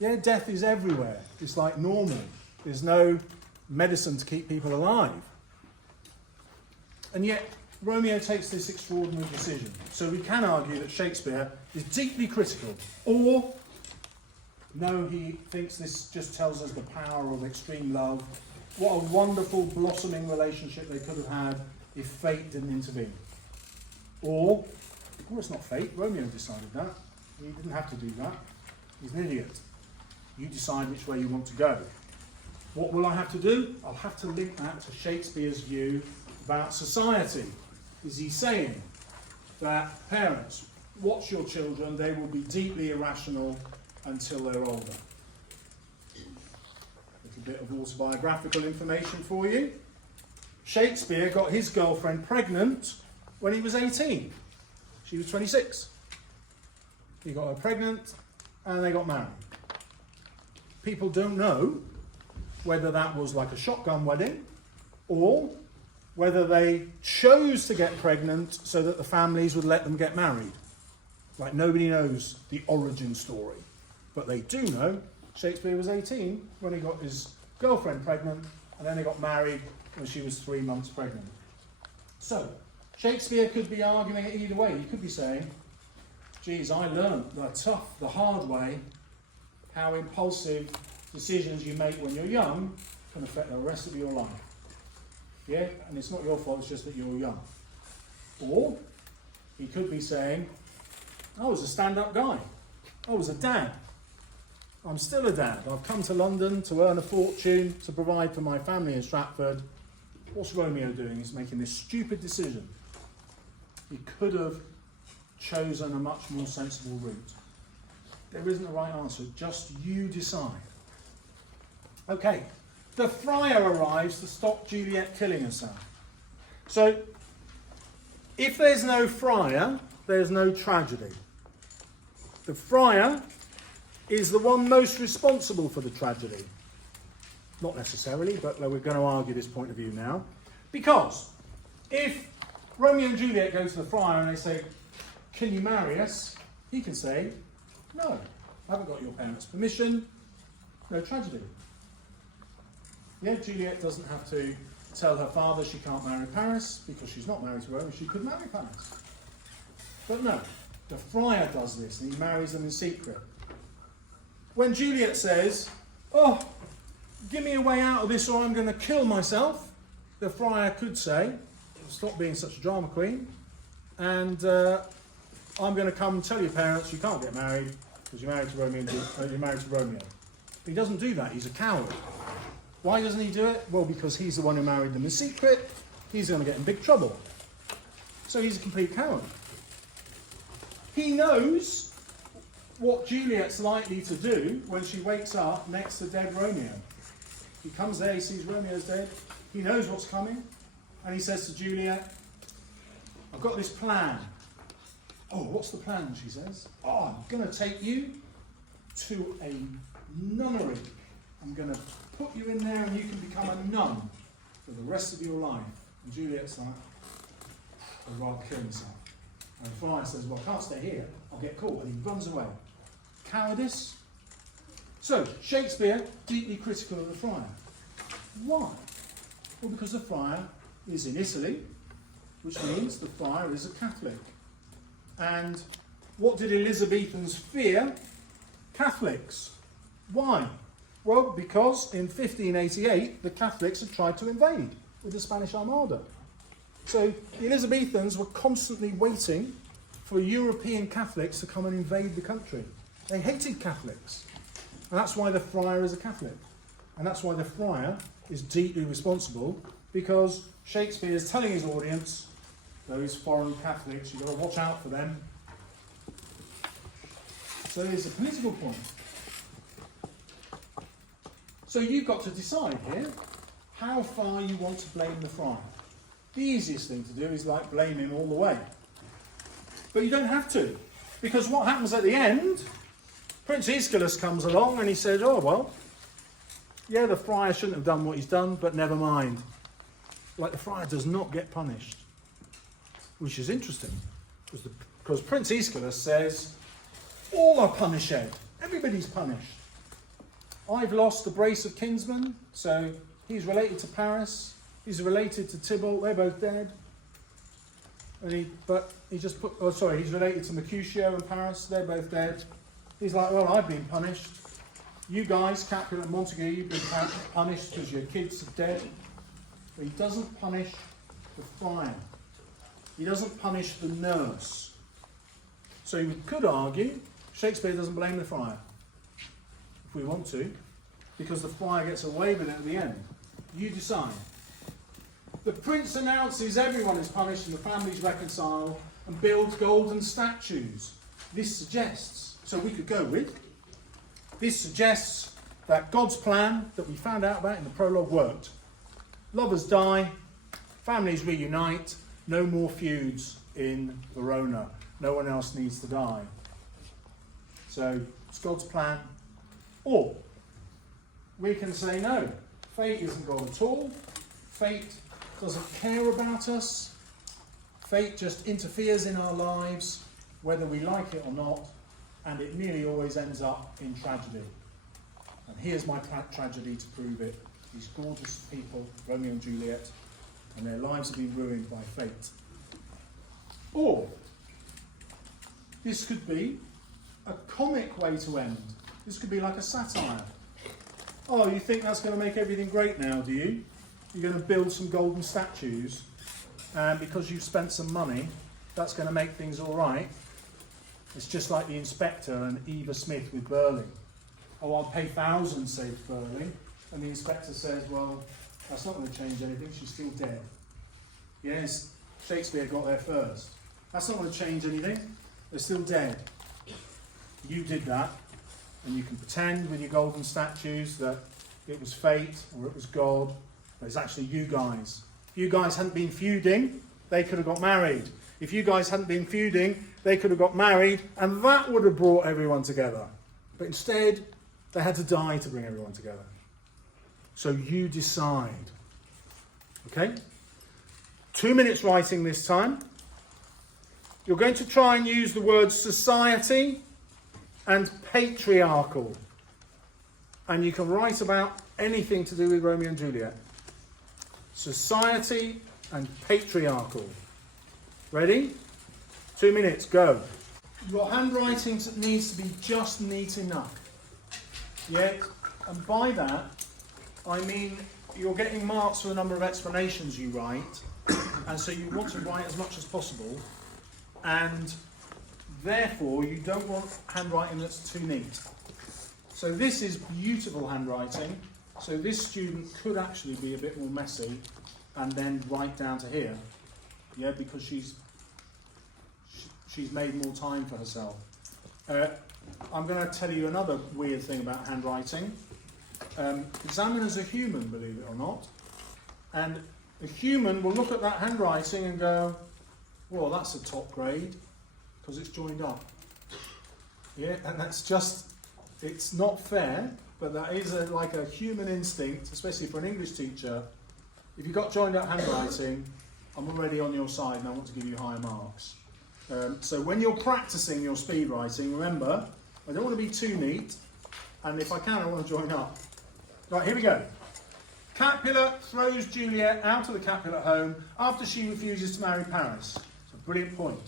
Yeah, death is everywhere. It's like normal. There's no medicine to keep people alive. And yet, Romeo takes this extraordinary decision. So we can argue that Shakespeare is deeply critical. Or, no, he thinks this just tells us the power of extreme love. What a wonderful, blossoming relationship they could have had if fate didn't intervene. Or, it's not fate. Romeo decided that. He didn't have to do that. He's an idiot. You decide which way you want to go. What will I have to do? I'll have to link that to Shakespeare's view about society. Is he saying that parents, watch your children, they will be deeply irrational until they're older? A little bit of autobiographical information for you. Shakespeare got his girlfriend pregnant when he was 18. She was 26. He got her pregnant and they got married. People don't know whether that was like a shotgun wedding or whether they chose to get pregnant so that the families would let them get married. Like, nobody knows the origin story. But they do know Shakespeare was 18 when he got his girlfriend pregnant, and then they got married when she was 3 months pregnant. So, Shakespeare could be arguing it either way. He could be saying, geez, I learned the hard way, how impulsive decisions you make when you're young can affect the rest of your life. Yeah, and it's not your fault, it's just that you're young. Or he could be saying, I was a stand-up guy. I was a dad. I'm still a dad. I've come to London to earn a fortune, to provide for my family in Stratford. What's Romeo doing? He's making this stupid decision. He could have chosen a much more sensible route. There isn't a right answer, just you decide. Okay. The friar arrives to stop Juliet killing herself. So, if there's no friar, there's no tragedy. The friar is the one most responsible for the tragedy. Not necessarily, but we're going to argue this point of view now. Because if Romeo and Juliet go to the friar and they say, can you marry us? He can say, no, I haven't got your parents' permission. No tragedy. Yeah, Juliet doesn't have to tell her father she can't marry Paris because she's not married to Romeo. She could marry Paris. But no, the friar does this and he marries them in secret. When Juliet says, oh, give me a way out of this or I'm going to kill myself, the friar could say, stop being such a drama queen, and I'm going to come and tell your parents you can't get married because you're married to Romeo. But he doesn't do that. He's a coward. Why doesn't he do it? Well, because he's the one who married them in secret. He's going to get in big trouble. So he's a complete coward. He knows what Juliet's likely to do when she wakes up next to dead Romeo. He comes there, he sees Romeo's dead. He knows what's coming. And he says to Juliet, I've got this plan. Oh, what's the plan, she says? Oh, I'm going to take you to a nunnery. I'm going to put you in there and you can become a nun for the rest of your life. And Juliet's like, I'd rather kill myself. And the friar says, well, I can't stay here. I'll get caught. And he runs away. Cowardice. So, Shakespeare, deeply critical of the friar. Why? Well, because the friar is in Italy, which means the friar is a Catholic. And what did Elizabethans fear? Catholics. Why? Well, because in 1588, the Catholics had tried to invade with the Spanish Armada. So the Elizabethans were constantly waiting for European Catholics to come and invade the country. They hated Catholics. And that's why the friar is a Catholic. And that's why the friar is deeply responsible, because Shakespeare is telling his audience, those foreign Catholics, you've got to watch out for them. So there's a political point. So you've got to decide here how far you want to blame the friar. The easiest thing to do is like blame him all the way. But you don't have to, because what happens at the end, Prince Aeschylus comes along and he says, oh well, yeah, the friar shouldn't have done what he's done, but never mind. Like, the friar does not get punished, which is interesting, because Prince Aeschylus says, all are punished, everybody's punished. I've lost a brace of kinsmen, so he's related to Paris, he's related to Tybalt, they're both dead. And he's related to Mercutio and Paris, they're both dead. He's like, well, I've been punished. You guys, Capulet and Montague, you've been punished because your kids are dead. But he doesn't punish the friar. He doesn't punish the nurse. So we could argue Shakespeare doesn't blame the friar, if we want to, because the friar gets away with it at the end. You decide. The prince announces everyone is punished and the families reconcile and builds golden statues. This suggests, so we could go with, this suggests that God's plan that we found out about in the prologue worked. Lovers die, families reunite, no more feuds in Verona. No one else needs to die. So it's God's plan. Or we can say no, fate isn't God at all. Fate doesn't care about us. Fate just interferes in our lives, whether we like it or not, and it nearly always ends up in tragedy. And here's my tragedy to prove it. These gorgeous people, Romeo and Juliet, and their lives have been ruined by fate. Or this could be a comic way to end. This could be like a satire. Oh, you think that's going to make everything great now, do you? You're going to build some golden statues, and because you've spent some money, that's going to make things all right. It's just like the inspector and Eva Smith with Burling. Oh, I'll pay thousands, says Burling. And the inspector says, well, that's not going to change anything, she's still dead. Yes, Shakespeare got there first. That's not going to change anything, they're still dead. You did that, and you can pretend with your golden statues that it was fate or it was God, but it's actually you guys. If you guys hadn't been feuding, they could have got married. If you guys hadn't been feuding, they could have got married, and that would have brought everyone together. But instead, they had to die to bring everyone together. So you decide. Okay? 2 minutes writing this time. You're going to try and use the words society and patriarchal. And you can write about anything to do with Romeo and Juliet. Society and patriarchal. Ready? 2 minutes, go. Your handwriting needs to be just neat enough. Yeah? And by that, I mean you're getting marks for the number of explanations you write, and so you want to write as much as possible, and therefore you don't want handwriting that's too neat. So this is beautiful handwriting, so this student could actually be a bit more messy and then write down to here, yeah, because she's made more time for herself. I'm going to tell you another weird thing about handwriting. Examiners are human, believe it or not, and a human will look at that handwriting and go, well, that's a top grade because it's joined up. Yeah, and that's just, it's not fair, but that is like a human instinct, especially for an English teacher. If you've got joined up handwriting, I'm already on your side and I want to give you higher marks. So when you're practicing your speed writing, remember, I don't want to be too neat, and if I can, I want to join up. Right, here we go. Capulet throws Juliet out of the Capulet home after she refuses to marry Paris. It's a brilliant point.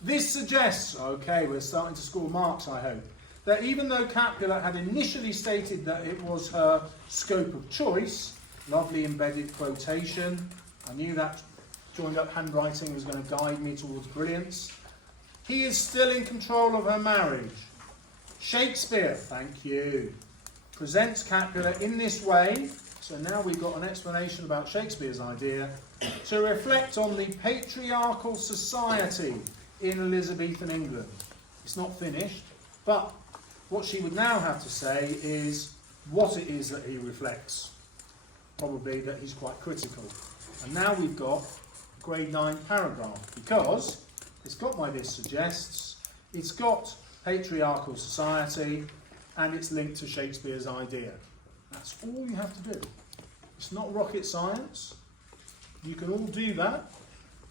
This suggests, okay, we're starting to score marks, I hope, that even though Capulet had initially stated that it was her scope of choice, lovely embedded quotation, I knew that joined up handwriting was going to guide me towards brilliance, he is still in control of her marriage. Shakespeare, thank you, presents Capulet in this way, so now we've got an explanation about Shakespeare's idea, to reflect on the patriarchal society in Elizabethan England. It's not finished, but what she would now have to say is what it is that he reflects. Probably that he's quite critical. And now we've got a grade 9 paragraph, because it's got my this suggests, it's got patriarchal society, and it's linked to Shakespeare's idea. That's all you have to do. It's not rocket science. You can all do that.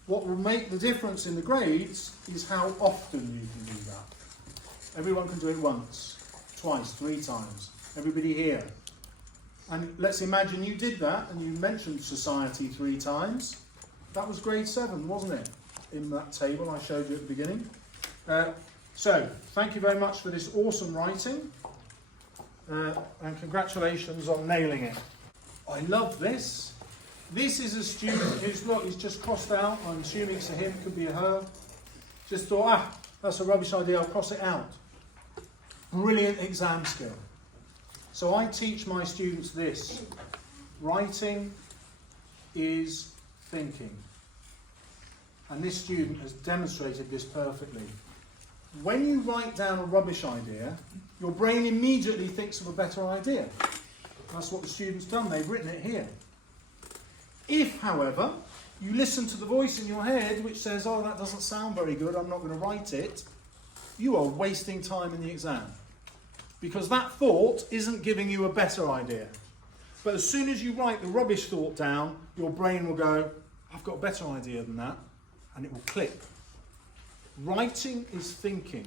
What will make the difference in the grades is how often you can do that. Everyone can do it once, twice, 3 times. Everybody here. And let's imagine you did that and you mentioned society 3 times. That was grade 7, wasn't it? In that table I showed you at the beginning. So, thank you very much for this awesome writing. And congratulations on nailing it. I love this. This is a student who's, look, he's just crossed out. I'm assuming it's a him, could be a her. Just thought, that's a rubbish idea, I'll cross it out. Brilliant exam skill. So I teach my students this. Writing is thinking. And this student has demonstrated this perfectly. When you write down a rubbish idea, your brain immediately thinks of a better idea. That's what the student's done, they've written it here. If, however, you listen to the voice in your head which says, oh, that doesn't sound very good, I'm not going to write it, you are wasting time in the exam. Because that thought isn't giving you a better idea. But as soon as you write the rubbish thought down, your brain will go, I've got a better idea than that, and it will click. Writing is thinking.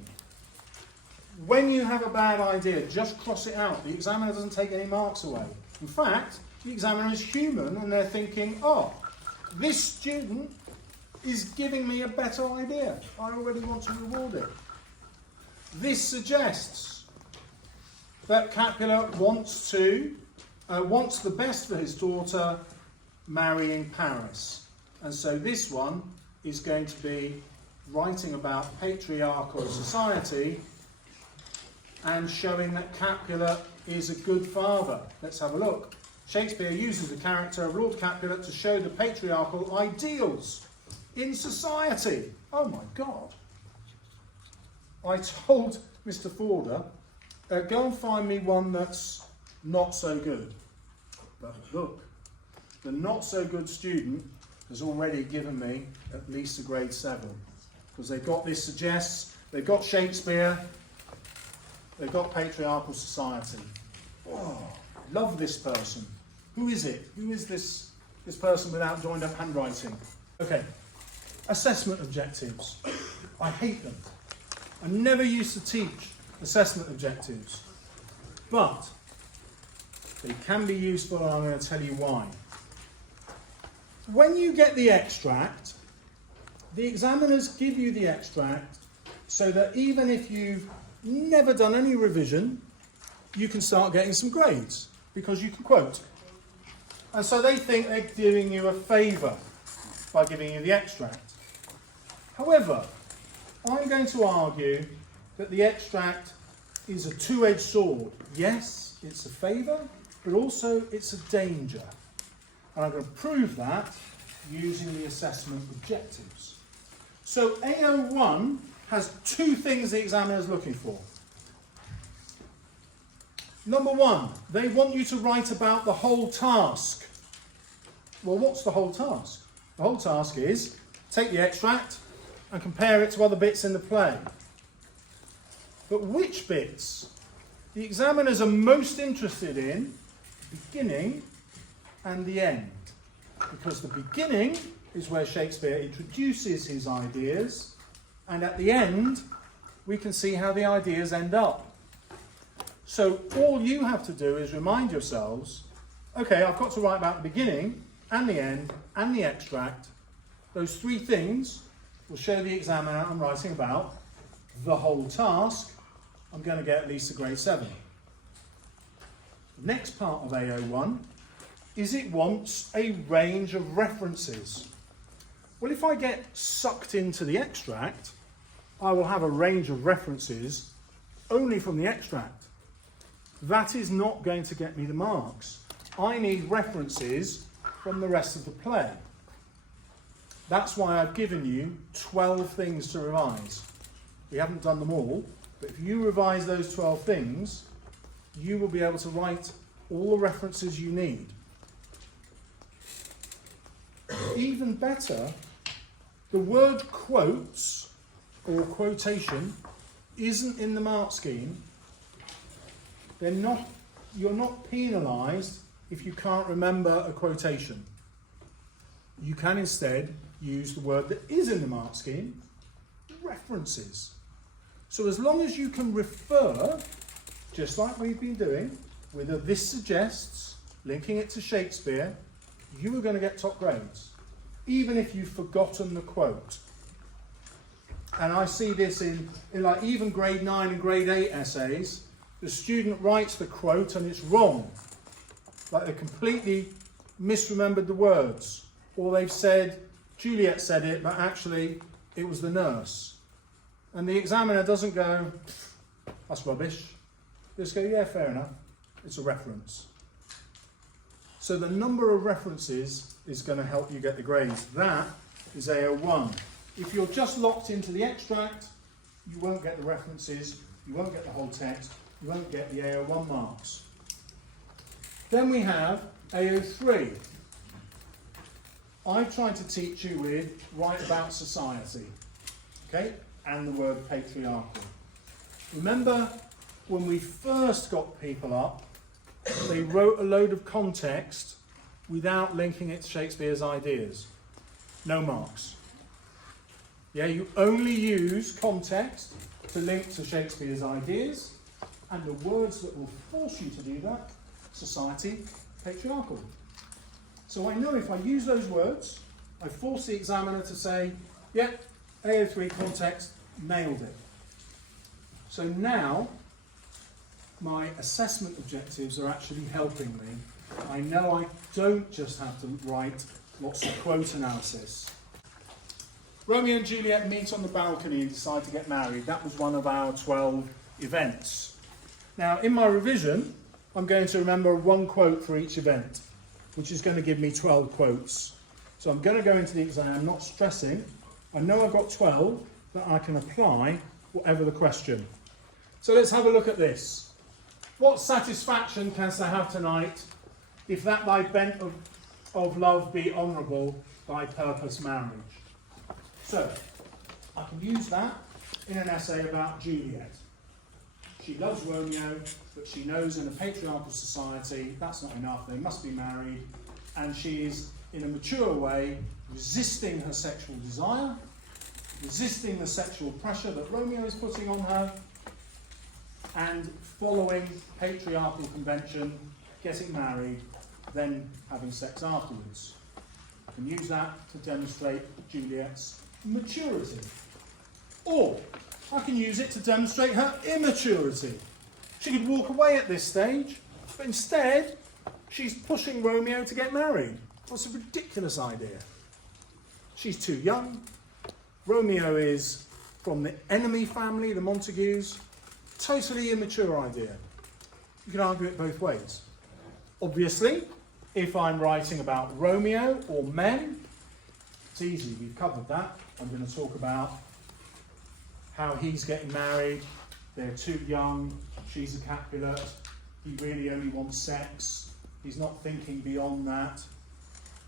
When you have a bad idea, just cross it out. The examiner doesn't take any marks away. In fact, the examiner is human and they're thinking, oh, this student is giving me a better idea. I already want to reward it. This suggests that Capulet wants the best for his daughter marrying Paris. And so this one is going to be writing about patriarchal society and showing that Capulet is a good father. Let's have a look. Shakespeare uses the character of Lord Capulet to show the patriarchal ideals in society. Oh my God. I told Mr. Forder, go and find me one that's not so good. But look, the not so good student has already given me at least a grade 7. Because they've got this suggests, they've got Shakespeare, they've got patriarchal society. Oh, love this person. Who is it? Who is this person without joined up handwriting? Okay, assessment objectives. I hate them. I never used to teach assessment objectives. But they can be useful, and I'm going to tell you why. When you get the extract, the examiners give you the extract so that even if you've never done any revision, you can start getting some grades because you can quote. And so they think they're doing you a favour by giving you the extract. However, I'm going to argue that the extract is a two-edged sword. Yes, it's a favour, but also it's a danger. And I'm going to prove that using the assessment objectives. So AO1 has two things the examiner is looking for. Number one, they want you to write about the whole task. Well, what's the whole task? The whole task is take the extract and compare it to other bits in the play. But which bits? The examiners are most interested in the beginning and the end. Because the beginning is where Shakespeare introduces his ideas, and at the end, we can see how the ideas end up. So all you have to do is remind yourselves, okay, I've got to write about the beginning and the end and the extract. Those three things will show the examiner I'm writing about the whole task. I'm going to get at least a grade 7. The next part of AO1 is it wants a range of references. Well, if I get sucked into the extract, I will have a range of references only from the extract. That is not going to get me the marks. I need references from the rest of the play. That's why I've given you 12 things to revise. We haven't done them all, but if you revise those 12 things, you will be able to write all the references you need. Even better, the word quotes or quotation isn't in the mark scheme. You're not penalised if you can't remember a quotation. You can instead use the word that is in the mark scheme, references. So as long as you can refer, just like we've been doing, with a this suggests, linking it to Shakespeare, you are going to get top grades, even if you've forgotten the quote. And I see this in like even grade 9 and grade 8 essays. The student writes the quote and it's wrong. Like they completely misremembered the words. Or they've said, Juliet said it, but actually it was the nurse. And the examiner doesn't go, that's rubbish. They just go, yeah, fair enough. It's a reference. So the number of references is going to help you get the grades. That is AO1. If you're just locked into the extract, you won't get the references, you won't get the whole text, you won't get the AO1 marks. Then we have AO3. I've tried to teach you with write about society, okay, and the word patriarchal. Remember when we first got people up, they wrote a load of context without linking it to Shakespeare's ideas. No marks. Yeah, you only use context to link to Shakespeare's ideas, and the words that will force you to do that, society, patriarchal. So I know if I use those words, I force the examiner to say, yeah, AO3 context, nailed it. So now, my assessment objectives are actually helping me. I know I don't just have to write lots of quote analysis. Romeo and Juliet meet on the balcony and decide to get married. That was one of our 12 events. Now, in my revision, I'm going to remember one quote for each event, which is going to give me 12 quotes. So I'm going to go into the exam not stressing. I know I've got 12 that I can apply whatever the question. So let's have a look at this. What satisfaction canst thou have tonight, if that thy bent of love be honourable, thy purpose marriage? So, I can use that in an essay about Juliet. She loves Romeo, but she knows in a patriarchal society that's not enough, they must be married, and she is, in a mature way, resisting her sexual desire, resisting the sexual pressure that Romeo is putting on her, and following patriarchal convention, getting married, then having sex afterwards. I can use that to demonstrate Juliet's maturity. Or I can use it to demonstrate her immaturity. She could walk away at this stage, but instead she's pushing Romeo to get married. That's a ridiculous idea. She's too young. Romeo is from the enemy family, the Montagues. Totally immature idea. You can argue it both ways. Obviously, if I'm writing about Romeo or men, it's easy, we've covered that. I'm going to talk about how he's getting married, they're too young, she's a Capulet, he really only wants sex, he's not thinking beyond that.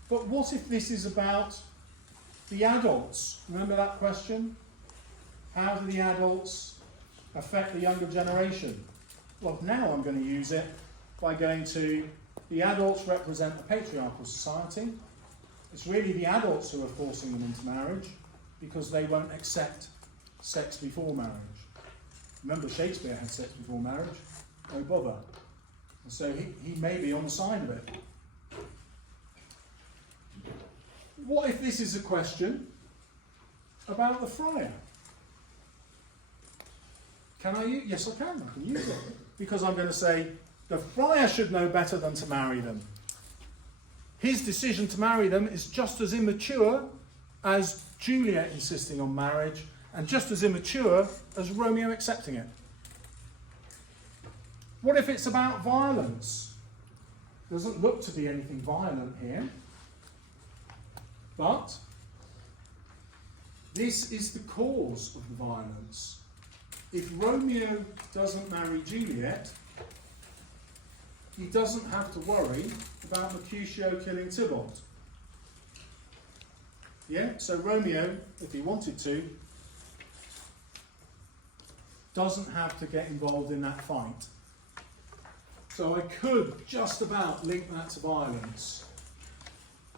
But what if this is about the adults? Remember that question? How do the adults affect the younger generation? Well, now I'm going to use it by going to the adults represent a patriarchal society. It's really the adults who are forcing them into marriage because they won't accept sex before marriage. Remember, Shakespeare had sex before marriage. No bother. And so he may be on the side of it. What if this is a question about the friar? Can I use? Yes, I can. I can use it. Because I'm going to say, the friar should know better than to marry them. His decision to marry them is just as immature as Juliet insisting on marriage, and just as immature as Romeo accepting it. What if it's about violence? Doesn't look to be anything violent here. But this is the cause of the violence. If Romeo doesn't marry Juliet, he doesn't have to worry about Mercutio killing Tybalt. Yeah, so Romeo, if he wanted to, doesn't have to get involved in that fight. So I could just about link that to violence.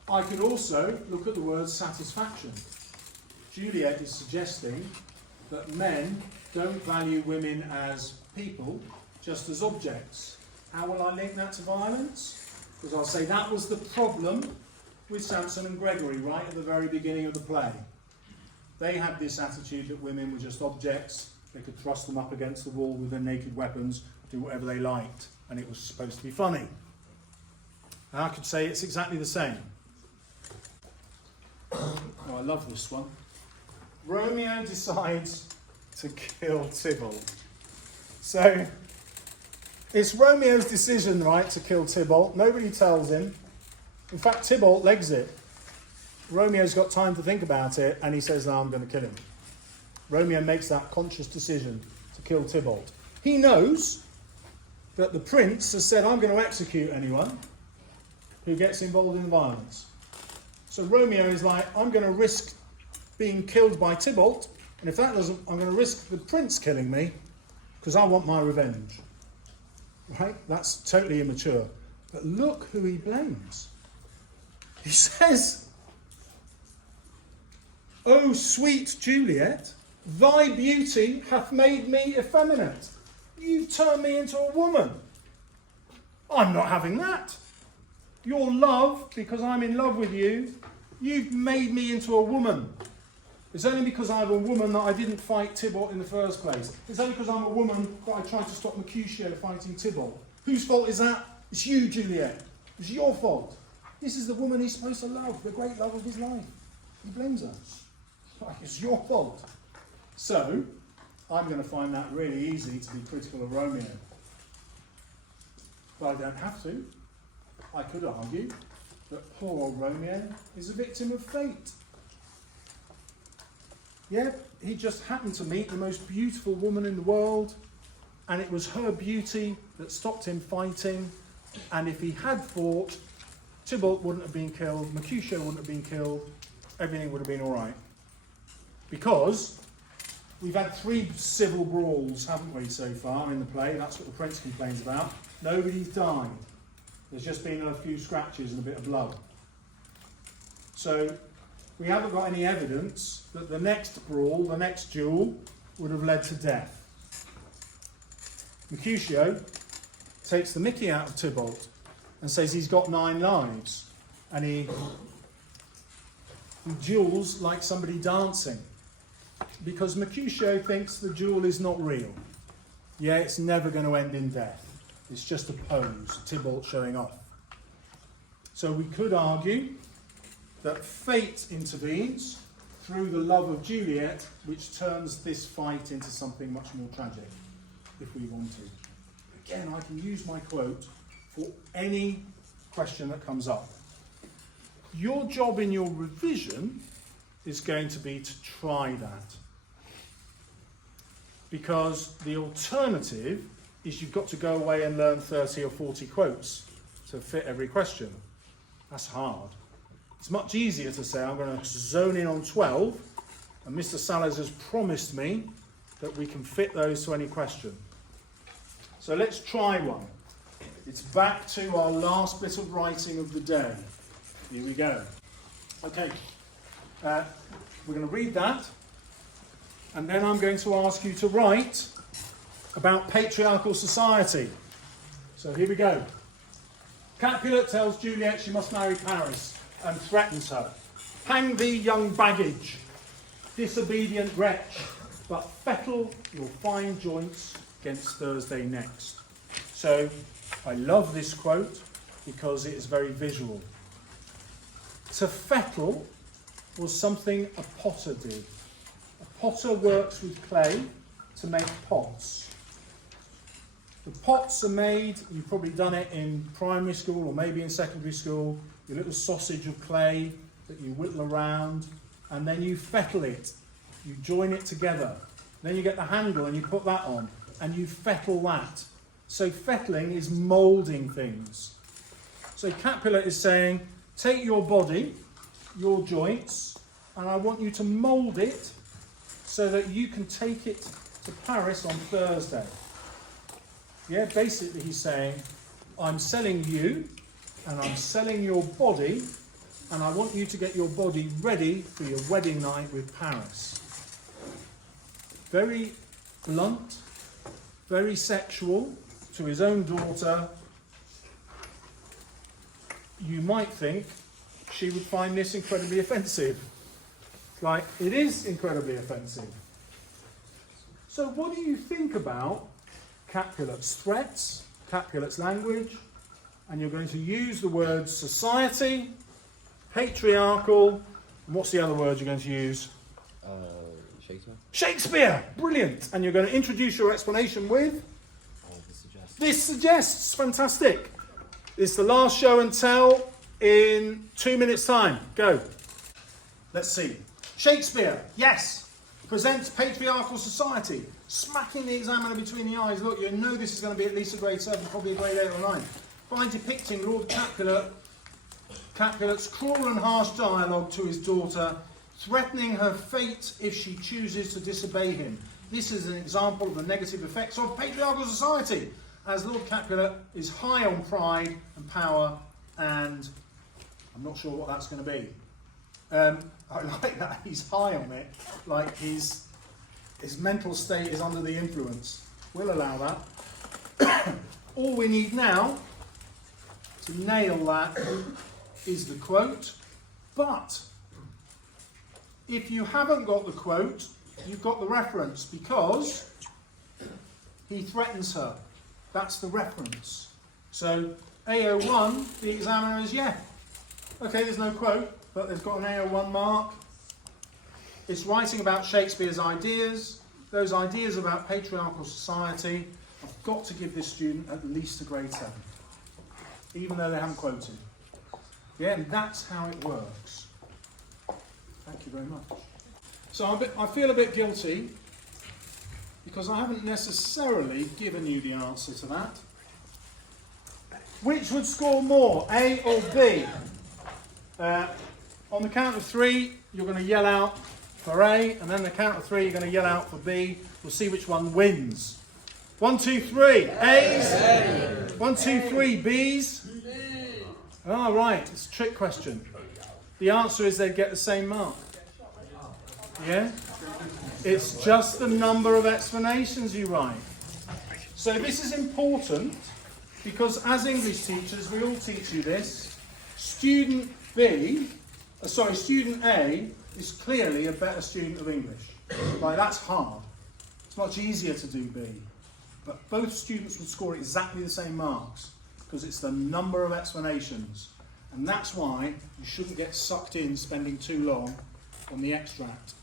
I could also look at the word satisfaction. Juliet is suggesting that men don't value women as people, just as objects. How will I link that to violence? Because I'll say that was the problem with Sampson and Gregory right at the very beginning of the play. They had this attitude that women were just objects. They could thrust them up against the wall with their naked weapons, do whatever they liked, and it was supposed to be funny. And I could say it's exactly the same. Oh, I love this one. Romeo decides to kill Tybalt. So, it's Romeo's decision, right, to kill Tybalt. Nobody tells him. In fact, Tybalt legs it. Romeo's got time to think about it, and he says, no, I'm going to kill him. Romeo makes that conscious decision to kill Tybalt. He knows that the prince has said, I'm going to execute anyone who gets involved in violence. So Romeo is like, I'm going to risk being killed by Tybalt, and if that doesn't, I'm going to risk the prince killing me, because I want my revenge. Right? That's totally immature. But look who he blames. He says, O sweet Juliet, thy beauty hath made me effeminate. You've turned me into a woman. I'm not having that. Your love, because I'm in love with you, you've made me into a woman. It's only because I'm a woman that I didn't fight Tybalt in the first place. It's only because I'm a woman that I tried to stop Mercutio fighting Tybalt. Whose fault is that? It's you, Juliet. It's your fault. This is the woman he's supposed to love, the great love of his life. He blames her. Like, it's your fault. So, I'm going to find that really easy to be critical of Romeo. But I don't have to. I could argue that poor old Romeo is a victim of fate. Yeah, he just happened to meet the most beautiful woman in the world, and it was her beauty that stopped him fighting, and if he had fought, Tybalt wouldn't have been killed, Mercutio wouldn't have been killed, everything would have been all right. Because we've had 3 civil brawls, haven't we, so far in the play? That's what the prince complains about. Nobody's died. There's just been a few scratches and a bit of blood. So we haven't got any evidence that the next brawl, the next duel, would have led to death. Mercutio takes the mickey out of Tybalt and says he's got 9 lives, and he duels like somebody dancing, because Mercutio thinks the duel is not real. Yeah, it's never going to end in death. It's just a pose, Tybalt showing off. So we could argue that fate intervenes through the love of Juliet, which turns this fight into something much more tragic, if we wanted. Again, I can use my quote for any question that comes up. Your job in your revision is going to be to try that. Because the alternative is you've got to go away and learn 30 or 40 quotes to fit every question. That's hard. It's much easier to say I'm going to zone in on 12, and Mr. Salles has promised me that we can fit those to any question. So let's try one. It's back to our last bit of writing of the day. Here we go. Okay, we're going to read that, and then I'm going to ask you to write about patriarchal society. So here we go. Capulet tells Juliet she must marry Paris and threatens her. Hang thee, young baggage, disobedient wretch, but fettle your fine joints against Thursday next. So I love this quote because it is very visual. To fettle was something a potter did. A potter works with clay to make pots. The pots are made, you've probably done it in primary school or maybe in secondary school, your little sausage of clay that you whittle around, and then you fettle it. You join it together. Then you get the handle and you put that on, and you fettle that. So fettling is moulding things. So Capulet is saying, take your body, your joints, and I want you to mould it so that you can take it to Paris on Thursday. Yeah, basically he's saying, I'm selling you, and I'm selling your body, and I want you to get your body ready for your wedding night with Paris. Very blunt, very sexual to his own daughter. You might think she would find this incredibly offensive. Like, it is incredibly offensive. So what do you think about Capulet's threats, Capulet's language? And you're going to use the words society, patriarchal, and what's the other word you're going to use? Shakespeare. Shakespeare! Brilliant! And you're going to introduce your explanation with? This suggests. This suggests. Fantastic. It's the last show and tell in 2 minutes' time. Go. Let's see. Shakespeare, yes, presents patriarchal society, smacking the examiner between the eyes. Look, you know this is going to be at least a grade 7, probably a grade 8 or 9. By depicting Lord Capulet's cruel and harsh dialogue to his daughter, threatening her fate if she chooses to disobey him. This is an example of the negative effects of patriarchal society, as Lord Capulet is high on pride and power, and I'm not sure what that's going to be. I like that he's high on it, like his mental state is under the influence. We'll allow that. All we need now to nail that is the quote, but if you haven't got the quote, you've got the reference, because he threatens her. That's the reference. So AO1, the examiner is, yeah. Okay, there's no quote, but they've got an AO1 mark. It's writing about Shakespeare's ideas. Those ideas about patriarchal society. I've got to give this student at least a grade 7, even though they haven't quoted. Yeah, and that's how it works. Thank you very much. So I feel a bit guilty because I haven't necessarily given you the answer to that. Which would score more, A or B? On the count of 3, you're going to yell out for A, and then the count of 3, you're going to yell out for B. We'll see which one wins. 1, 2, 3. A's. 1, 2, 3. B's. Oh, right. It's a trick question. The answer is they'd get the same mark. Yeah? It's just the number of explanations you write. So this is important because as English teachers, we all teach you this. Student A is clearly a better student of English. Like, that's hard. It's much easier to do B. But both students would score exactly the same marks because it's the number of explanations. And that's why you shouldn't get sucked in spending too long on the extract.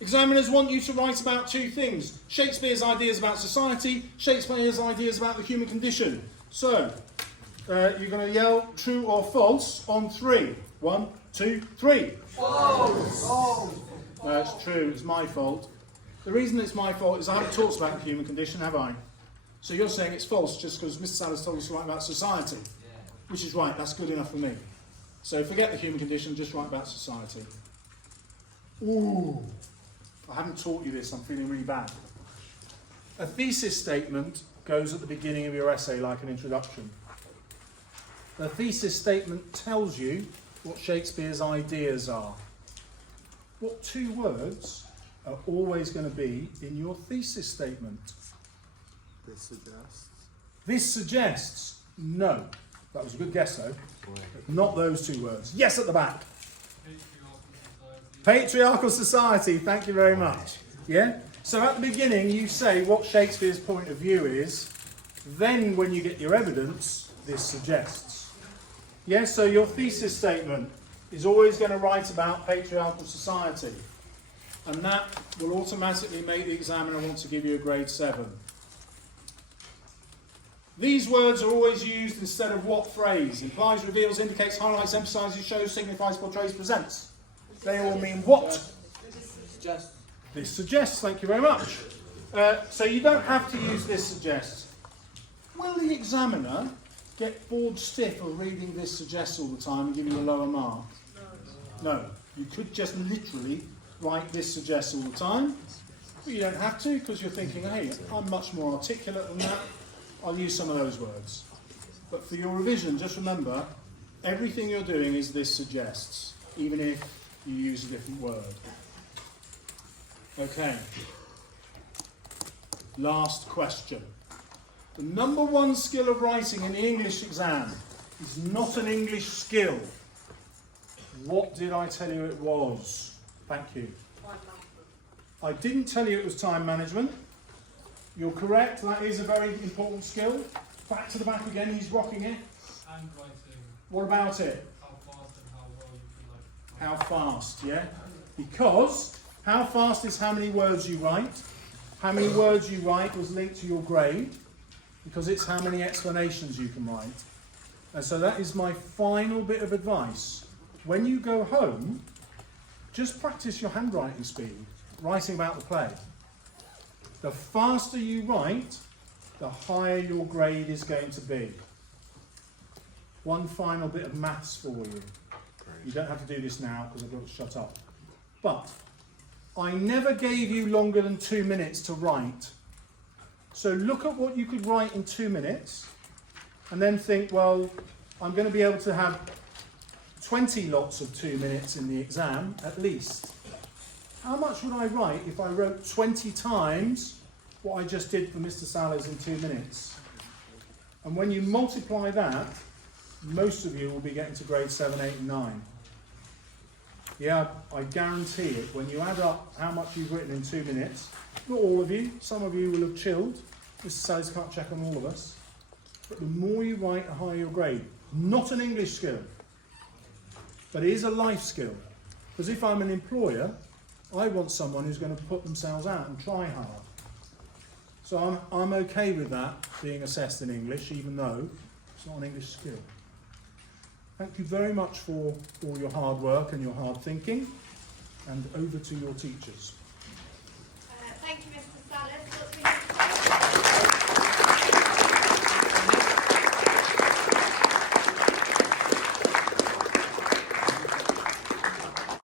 Examiners want you to write about two things: Shakespeare's ideas about society, Shakespeare's ideas about the human condition. So, you're going to yell true or false on 3. 1, 2, 3. False! No, it's true. It's my fault. The reason it's my fault is I haven't talked about the human condition, have I? So you're saying it's false just because Mr. Salles told us to write about society. Which is right, that's good enough for me. So forget the human condition, just write about society. Ooh, I haven't taught you this, I'm feeling really bad. A thesis statement goes at the beginning of your essay like an introduction. The thesis statement tells you what Shakespeare's ideas are. What 2 words are always going to be in your thesis statement? This suggests. This suggests. No. That was a good guess though. Not those 2 words. Yes, at the back. Patriarchal society. Thank you very much. Yeah? So at the beginning you say what Shakespeare's point of view is. Then when you get your evidence, this suggests. Yeah, so your thesis statement is always going to write about patriarchal society. And that will automatically make the examiner want to give you a grade 7. These words are always used instead of what phrase. Implies, reveals, indicates, highlights, emphasises, shows, signifies, portrays, presents. They all mean what? Suggests. This suggests, thank you very much. So you don't have to use this suggests. Will the examiner get bored stiff of reading this suggests all the time and give you a lower mark? No. You could just literally write this suggests all the time. But you don't have to because you're thinking, hey, I'm much more articulate than that. I'll use some of those words. But for your revision, just remember, everything you're doing is this suggests, even if you use a different word. Okay. Last question. The number 1 skill of writing in the English exam is not an English skill. What did I tell you it was? Thank you. I didn't tell you it was time management. You're correct, that is a very important skill. Back to the back again, he's rocking it. Handwriting. What about it? How fast and how well you can How fast, yeah? Because how fast is how many words you write. How many words you write was linked to your grade, because it's how many explanations you can write. And so that is my final bit of advice. When you go home, just practice your handwriting speed, writing about the play. The faster you write, the higher your grade is going to be. One final bit of maths for you. You don't have to do this now because I've got to shut up. But I never gave you longer than 2 minutes to write. So look at what you could write in 2 minutes and then think, well, I'm going to be able to have 20 lots of 2 minutes in the exam, at least. How much would I write if I wrote 20 times what I just did for Mr. Salles in 2 minutes? And when you multiply that, most of you will be getting to grade 7, 8 and 9. Yeah, I guarantee it. When you add up how much you've written in 2 minutes, not all of you, some of you will have chilled. Mr. Salles can't check on all of us. But the more you write, the higher your grade. Not an English skill, but it is a life skill. Because if I'm an employer, I want someone who's going to put themselves out and try hard. So I'm okay with that being assessed in English, even though it's not an English skill. Thank you very much for all your hard work and your hard thinking, and over to your teachers.